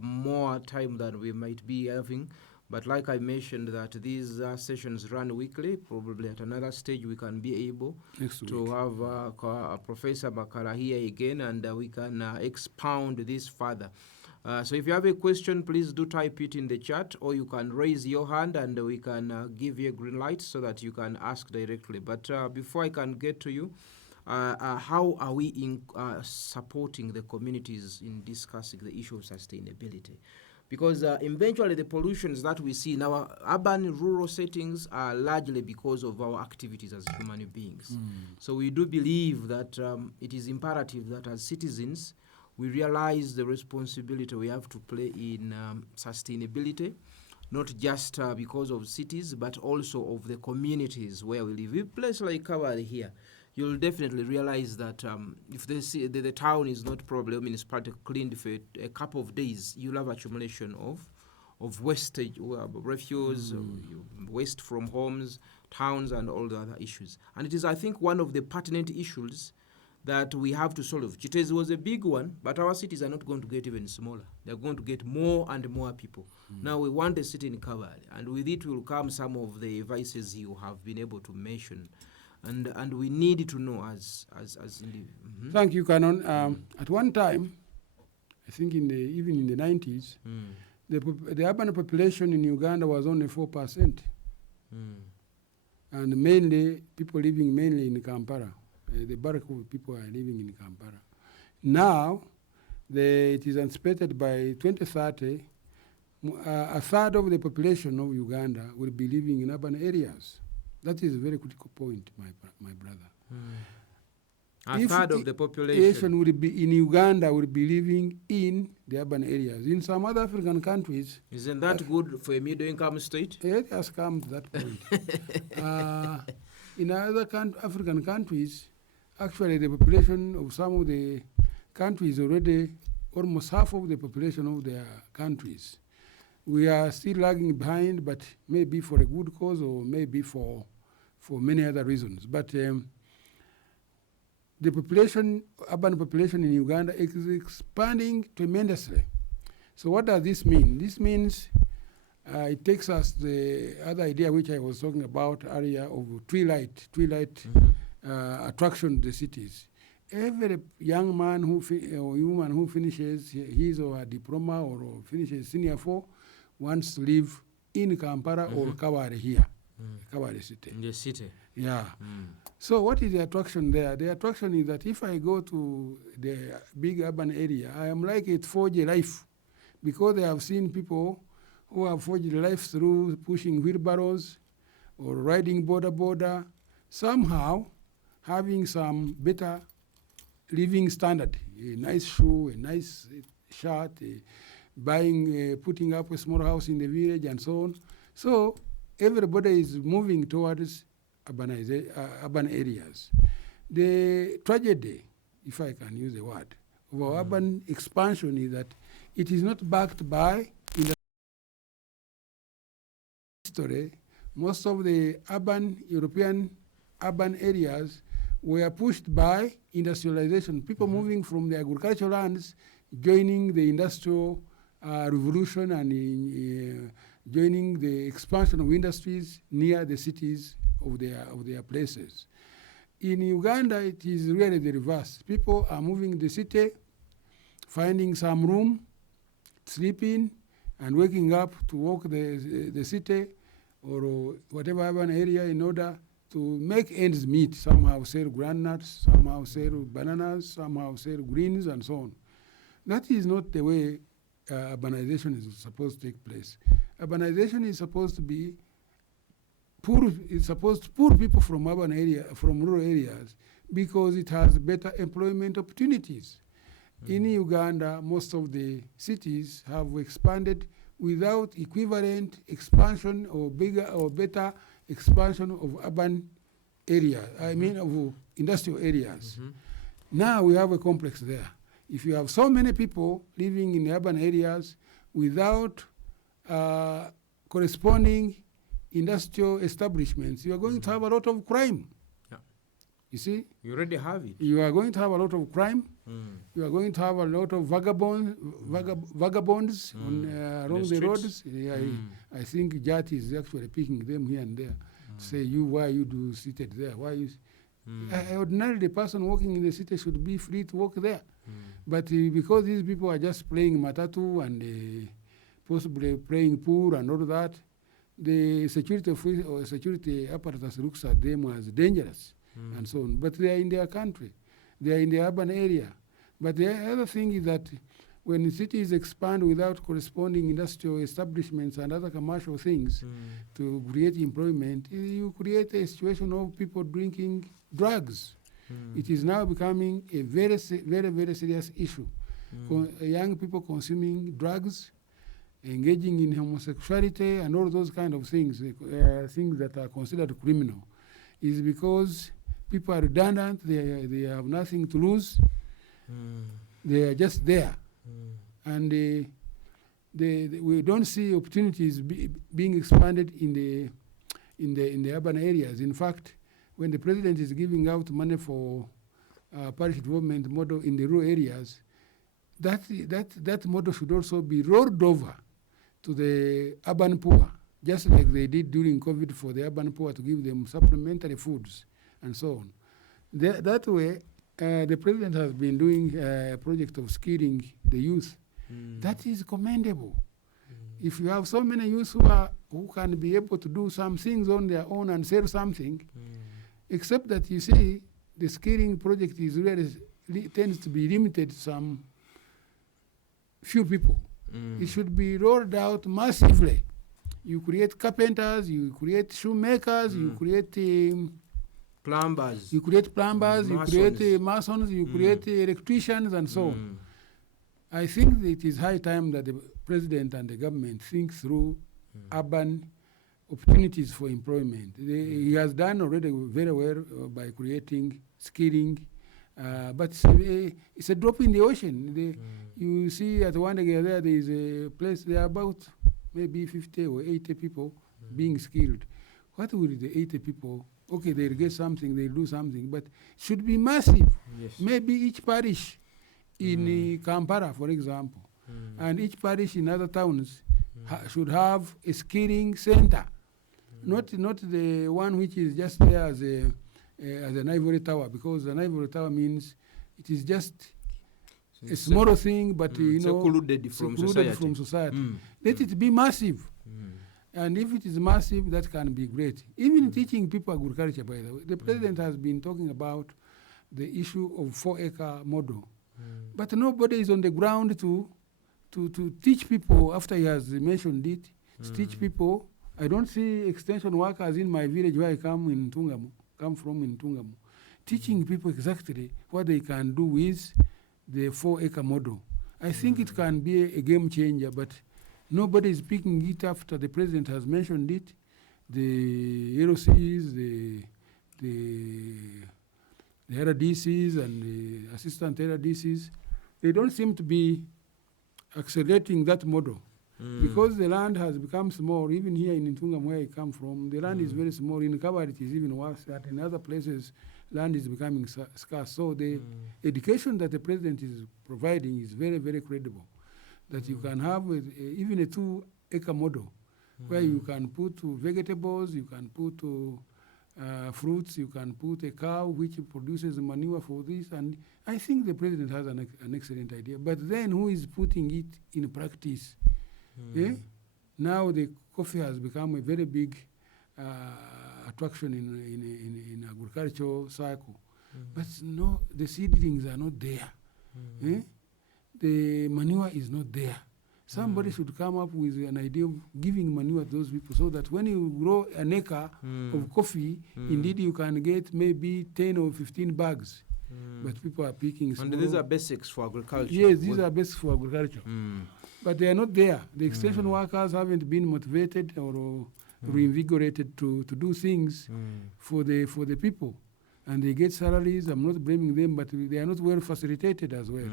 more time than we might be having. But like I mentioned, that these sessions run weekly. Probably at another stage we can be able to have Professor Makara here again, and we can expound this further. So if you have a question, please do type it in the chat, or you can raise your hand and we can give you a green light so that you can ask directly. But before I can get to you, how are we supporting the communities in discussing the issue of sustainability? Because eventually the pollutions that we see in our urban, rural settings are largely because of our activities as human beings. So we do believe that it is imperative that as citizens, we realize the responsibility we have to play in sustainability, not just because of cities, but also of the communities where we live. In a place like Kabale here, you'll definitely realize that if the town is not probably municipality cleaned for a couple of days, you'll have accumulation of wastage, refuse, waste from homes, towns, and all the other issues. And it is, I think, one of the pertinent issues that we have to solve. Chitezi was a big one, but our cities are not going to get even smaller. They're going to get more and more people. Now we want a city in Kabale, and with it will come some of the vices you have been able to mention. And we need to know as Thank you, Canon. At one time, I think even in the 90s, the urban population in Uganda was only 4%. And mainly, people living mainly in Kampala. The bulk of people are living in Kampala. Now, it is anticipated by 2030, A third of the population of Uganda will be living in urban areas. That is a very critical point, my brother. A third of the population will be in Uganda will be living in the urban areas. In some other African countries, isn't that good for a middle-income state? It has come to that point. In other African countries, actually the population of some of the countries already almost half of the population of their countries. We are still lagging behind, but maybe for a good cause or maybe for many other reasons. But the population, urban population in Uganda is expanding tremendously. So what does this mean? This means it takes us the other idea which I was talking about earlier of twilight attraction to the cities. Every young man or woman who finishes his or her diploma or finishes senior 4 wants to live in Kampala or Kabale here, Kabale city. In the city. Yeah. So what is the attraction there? The attraction is that if I go to the big urban area, I am like it forge a life, because I have seen people who have forged life through pushing wheelbarrows or riding border, somehow having some better living standard, a nice shoe, a nice shirt, buying, putting up a small house in the village and so on. So everybody is moving towards urban areas. The tragedy, if I can use the word, of our urban expansion is that it is not backed by history. Most of the European urban areas were pushed by industrialization, people moving from the agricultural lands, joining the industrial revolution and joining the expansion of industries near the cities of their places. In Uganda, it is really the reverse. People are moving the city, finding some room, sleeping, and waking up to walk the city or whatever urban area in order to make ends meet. Somehow sell groundnuts, somehow sell bananas, somehow sell greens, and so on. That is not the way urbanization is supposed to take place. Urbanization is supposed to be supposed to pull people from rural areas, because it has better employment opportunities. In Uganda, most of the cities have expanded without equivalent expansion or bigger or better expansion of urban areas, I mean of industrial areas. Now we have a complex there. If you have so many people living in urban areas without corresponding industrial establishments, you are going to have a lot of crime. Yeah. You see? You already have it. You are going to have a lot of crime. You are going to have a lot of vagabonds along the roads. I think Jati is actually picking them here and there. Say, why you do seated there? Why you? Ordinarily, the person walking in the city should be free to walk there. But because these people are just playing matatu and possibly playing pool and all that, the security apparatus looks at them as dangerous and so on. But they are in their country. They are in the urban area. But the other thing is that when cities expand without corresponding industrial establishments and other commercial things to create employment, you create a situation of people drinking drugs. It is now becoming a very, very serious issue. Young people consuming drugs, engaging in homosexuality and all those kind of things, things that are considered criminal, is because people are redundant, they have nothing to lose, they are just there. And we don't see opportunities being expanded in the urban areas. In fact, when the president is giving out money for parish development model in the rural areas, that model should also be rolled over to the urban poor, just like they did during COVID for the urban poor, to give them supplementary foods and so on. That way, the president has been doing a project of skilling the youth. That is commendable. If you have so many youth who can be able to do some things on their own and sell something, except that you see the skilling project is really tends to be limited to some few people. It should be rolled out massively. You create carpenters, you create shoemakers, you create plumbers, you create masons, you create electricians, and so on. Mm. I think that it is high time that the president and the government think through urban opportunities for employment. He has done already very well by creating skilling, but it's a drop in the ocean. You see at one area there is a place, there are about maybe 50 or 80 people being skilled. What will the 80 people, okay, they'll get something, they'll do something, but it should be massive. Yes. Maybe each parish in Kampala, for example, and each parish in other towns should have a skilling center, not the one which is just there as an ivory tower, because an ivory tower means it is just a small thing, but secluded from society. Let it be massive. And if it is massive, that can be great. Even teaching people agriculture, by the way. The president has been talking about the issue of 4-acre model. But nobody is on the ground to teach people after he has mentioned it, to teach people. I don't see extension workers in my village where I come from in Tungamu, teaching people exactly what they can do with the 4-acre model. I think it can be a game changer, but nobody is picking it after the president has mentioned it. The LOCs, the RDCs and the assistant RDCs, they don't seem to be accelerating that model because the land has become small. Even here in Ntungam, where I come from, the land is very small. In Kabale, it is even worse. That in other places, land is becoming scarce. So the education that the president is providing is very, very credible. That you can have even a 2-acre model where you can put vegetables, you can put fruits, you can put a cow which produces manure for this. And I think the president has an excellent idea. But then who is putting it in practice? Now the coffee has become a very big attraction in agricultural cycle. But no, the seedlings are not there. The manure is not there. Somebody should come up with an idea of giving manure to those people so that when you grow an acre of coffee, indeed you can get maybe 10 or 15 bags. But people are picking small. And these are basics for agriculture. Yes, these are basics for agriculture. But they are not there. The extension workers haven't been motivated or reinvigorated to do things for the people. And they get salaries. I'm not blaming them, but they are not well facilitated as well.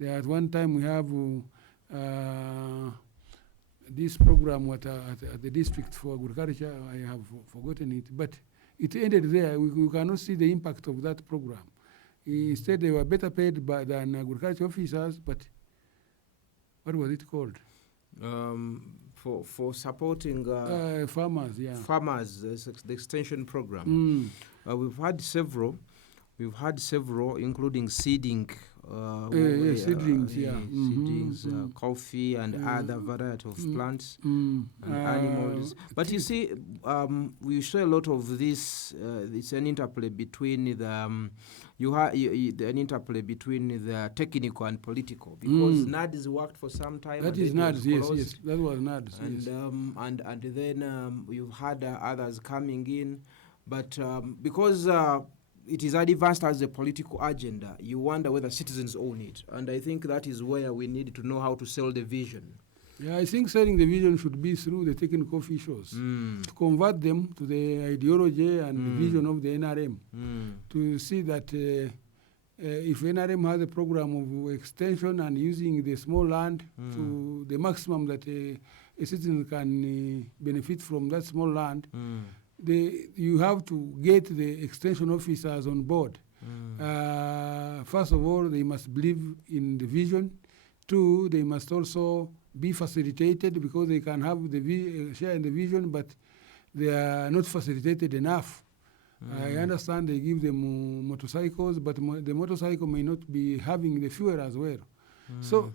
At one time we have this program at the district for agriculture. I have forgotten it, but it ended there. We cannot see the impact of that program. Instead, they were better paid than agriculture officers, but what was it called? For supporting farmers, farmers, the extension program. We've had several, including seeding. Seedlings, seedlings, coffee and other variety of plants and animals. But you see, we show a lot of this. It's an interplay between the an interplay between the technical and political, because NADS worked for some time. That is NADS, yes, that was NADS. And then you've had others coming in, but because it is advanced as a political agenda, you wonder whether citizens own it. And I think that is where we need to know how to sell the vision. Yeah, I think selling the vision should be through the technical officials, to convert them to the ideology and the vision of the NRM, to see that if NRM has a program of extension and using the small land to the maximum that a citizen can benefit from that small land, you have to get the extension officers on board. First of all, they must believe in the vision. Two, they must also be facilitated, because they can have the share in the vision, but they are not facilitated enough. I understand they give them motorcycles, but the motorcycle may not be having the fuel as well. So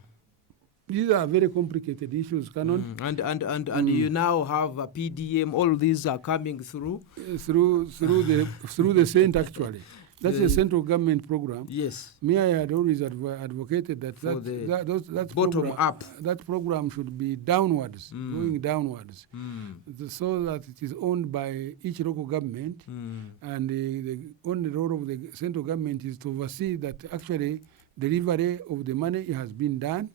these are very complicated issues, Canon. And you now have a PDM. All these are coming through the Saint, actually. That's a central government program. Yes. Me, I had always advocated that that program should be downwards, going downwards, so that it is owned by each local government, and the only role of the central government is to oversee that actually delivery of the money has been done,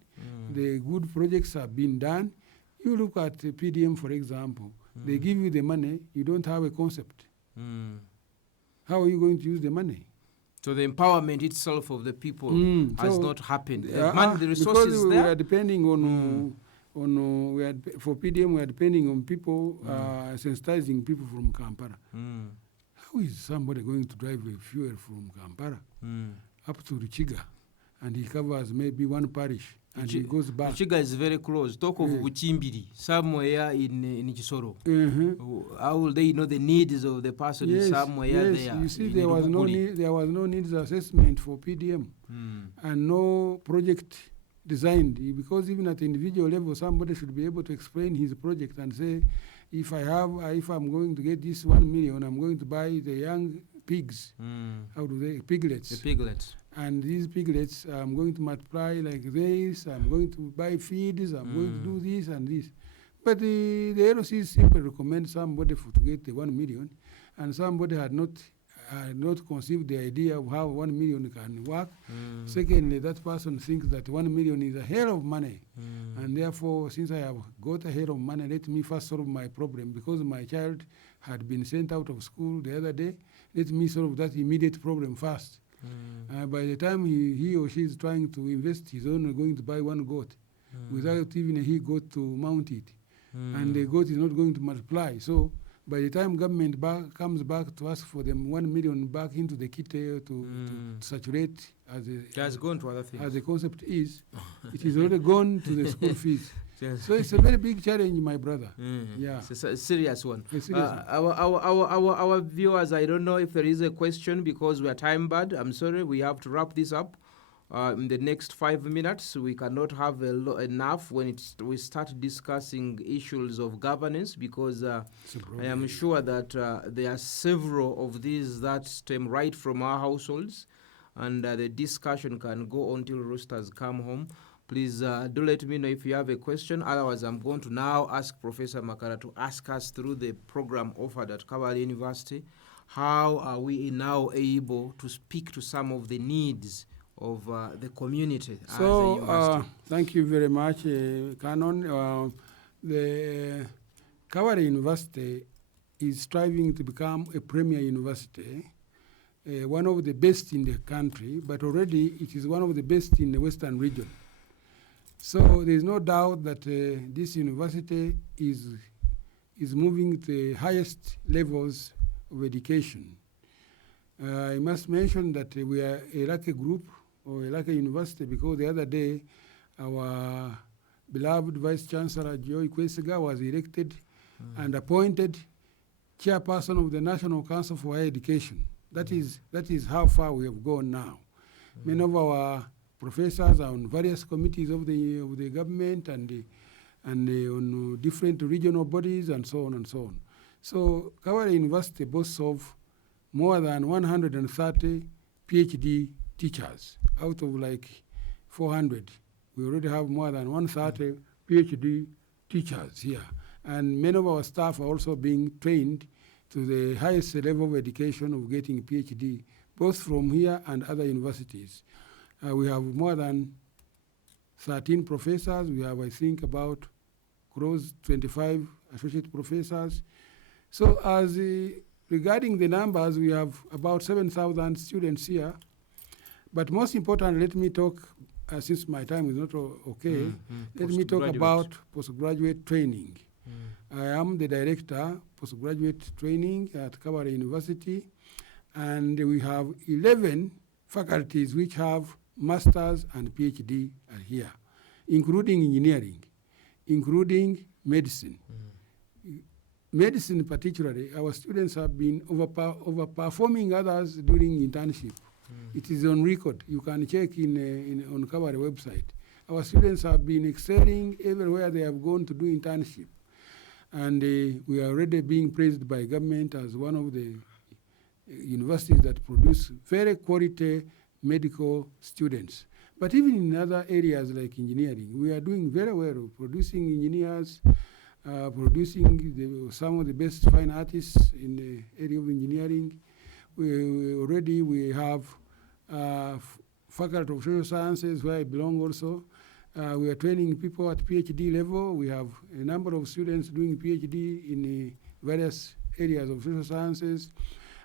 the good projects have been done. You look at PDM, for example, they give you the money, you don't have a concept. How are you going to use the money? So the empowerment itself of the people has not happened. The resources because we there. are depending on for PDM, we are depending on people, sensitizing people from Kampala. How is somebody going to drive a fuel from Kampala up to Ruchiga, and he covers maybe one parish, and he goes back? Ruchiga is very close. Talk of Buchimbiri, somewhere in Chisoro. How will they know the needs of the person somewhere there? You see, there was no needs assessment for PDM, and no project designed, because even at the individual level, somebody should be able to explain his project and say, if I'm going to get this 1 million, I'm going to buy the young pigs. How do they? Piglets. The piglets. And these piglets, I'm going to multiply like this. I'm going to buy feeds. I'm going to do this and this. But the LOC simply recommend somebody to get the 1 million, and somebody had not conceived the idea of how 1 million can work. Secondly, that person thinks that 1 million is a hell of money. And therefore, since I have got a hell of money, let me first solve my problem, because my child had been sent out of school the other day. Let me solve that immediate problem first. By the time he or she is trying to invest, he's only going to buy one goat without even a he goat to mount it. And the goat is not going to multiply. So by the time government comes back to ask for them 1 million back into the kit to saturate as gone to other things. As the concept is, it is already gone to the school fees. So it's a very big challenge, my brother. Yeah, it's a serious one. Our viewers, I don't know if there is a question, because we are time bound. I'm sorry, we have to wrap this up. In the next 5 minutes, we cannot have enough when we start discussing issues of governance, because I am sure that there are several of these that stem right from our households, and the discussion can go until roosters come home. Please do let me know if you have a question. Otherwise, I'm going to now ask Professor Makara to ask us through the program offered at Kabale University. How are we now able to speak to some of the needs of the community as a university? Thank you very much, Canon. The Kabale University is striving to become a premier university, one of the best in the country, but already it is one of the best in the Western region. So there is no doubt that this university is moving to the highest levels of education. I must mention that we are a lucky group, or a lucky university, because the other day our beloved Vice Chancellor Joy Kwesiga was elected and appointed chairperson of the National Council for Higher Education. That is how far we have gone now. Many of our professors are on various committees of the government and on different regional bodies and so on and so on. So Kabale University boasts of more than 130 PhD teachers out of like 400. We already have more than 130 PhD teachers here. And many of our staff are also being trained to the highest level of education of getting PhD, both from here and other universities. We have more than 13 professors. We have, I think, about close 25 associate professors. So as regarding the numbers, we have about 7,000 students here. But most important, let me talk, since my time is not okay, let me talk about postgraduate training. I am the director, postgraduate training at Kabale University, and we have 11 faculties which have masters and PhD are here, including engineering, including medicine. Medicine particularly, our students have been overperforming others during internship. It is on record. You can check on Kabale website. Our students have been excelling everywhere they have gone to do internship. And we are already being praised by government as one of the universities that produce very quality medical students. But even in other areas like engineering, we are doing very well, producing engineers, producing some of the best fine artists in the area of engineering. We have faculty of social sciences where I belong also. We are training people at PhD level. We have a number of students doing PhD in various areas of social sciences,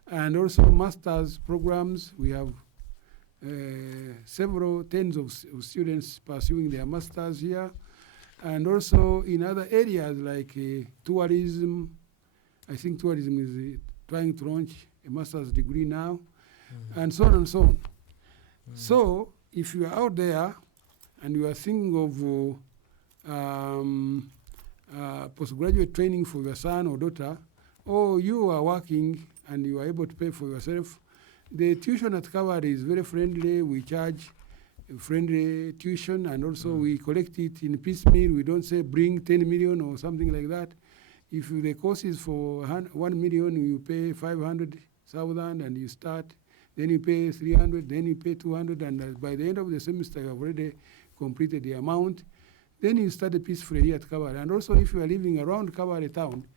and also master's programs. We have several tens of students pursuing their masters here, and also in other areas like tourism. I think tourism is trying to launch a master's degree now, and so on and so on. So if you are out there and you are thinking of postgraduate training for your son or daughter, or you are working and you are able to pay for yourself, the tuition at Kabale is very friendly. We charge friendly tuition, and also we collect it in piecemeal. We don't say bring 10 million or something like that. If the course is for 1 million, you pay 500,000 and you start. Then you pay 300, then you pay 200, and by the end of the semester, you have already completed the amount. Then you start a peacefully here at Kabale. And also, if you are living around Kabale town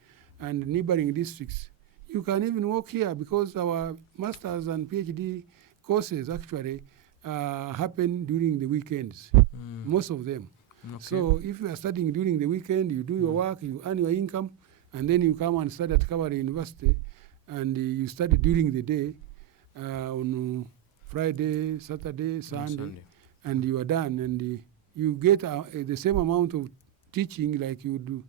and neighboring districts, you can even work here, because our master's and PhD courses actually happen during the weekends, most of them. Okay. So if you are studying during the weekend, you do your work, you earn your income, and then you come and study at Kabale University, and you study during the day on Friday, Saturday, Sunday, and you are done, and you get the same amount of teaching like you would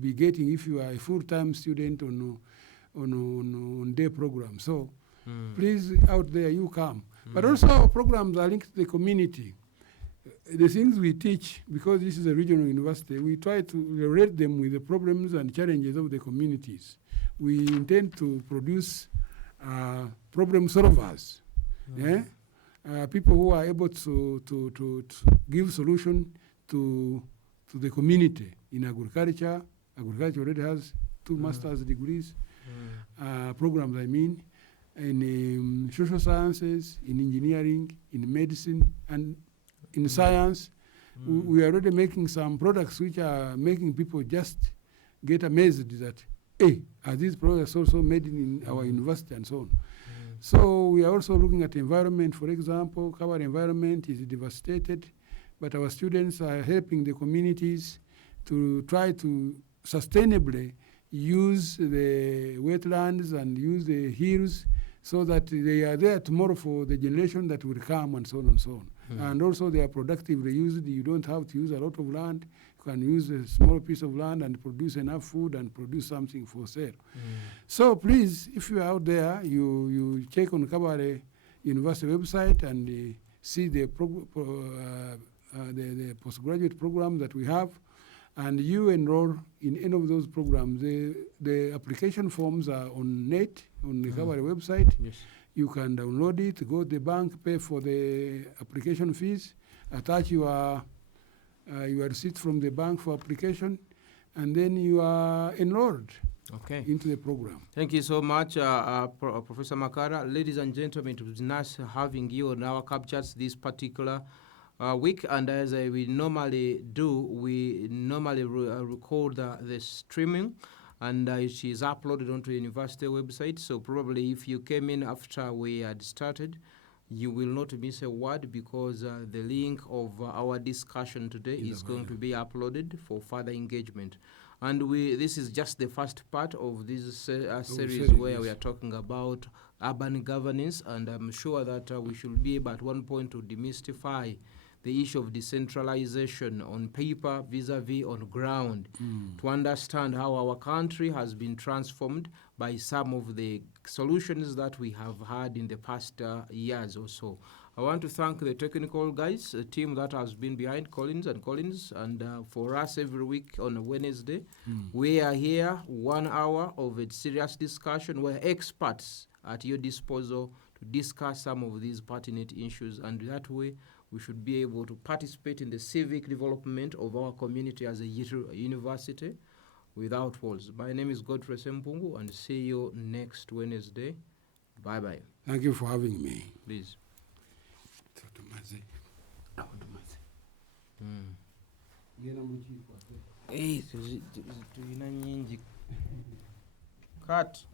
be getting if you are a full-time student on day program. So please, out there, you come. But also our programs are linked to the community. The things we teach, because this is a regional university, we try to relate them with the problems and challenges of the communities. We intend to produce problem solvers, people who are able to give solution to the community in agriculture. Agriculture already has 2 master's degrees, programs I mean, in social sciences, in engineering, in medicine, and in science. We are already making some products which are making people just get amazed that, hey, are these products also made in our university and so on. So we are also looking at environment. For example, our environment is devastated, but our students are helping the communities to try to sustainably use the wetlands and use the hills so that they are there tomorrow for the generation that will come, and so on and so on. And also they are productively used. You don't have to use a lot of land. You can use a small piece of land and produce enough food and produce something for sale. So please, if you are out there, you check on Kabale University website and see the postgraduate program that we have, and you enroll in any of those programs. The application forms are on net, on the Kabale website. Yes. You can download it, go to the bank, pay for the application fees, attach your receipt from the bank for application, and then you are enrolled into the program. Thank you so much, Professor Makara. Ladies and gentlemen, it was nice having you on our KABChats this particular week, and as we normally do, we normally record the streaming, and it is uploaded onto the university website. So probably if you came in after we had started, you will not miss a word, because the link of our discussion today is going to be uploaded for further engagement. And this is just the first part of this series where we are talking about urban governance, and I'm sure that we should be able at one point to demystify the issue of decentralization on paper vis-a-vis on ground, to understand how our country has been transformed by some of the solutions that we have had in the past years or so. I want to thank the technical guys, a team that has been behind Collins, and for us every week on a Wednesday, we are here 1 hour of a serious discussion where experts at your disposal to discuss some of these pertinent issues, and that way we should be able to participate in the civic development of our community as a university without walls. My name is Godfrey Sempungu, and see you next Wednesday. Bye bye. Thank you for having me. Please. Hey, tulina nyingi. Cut.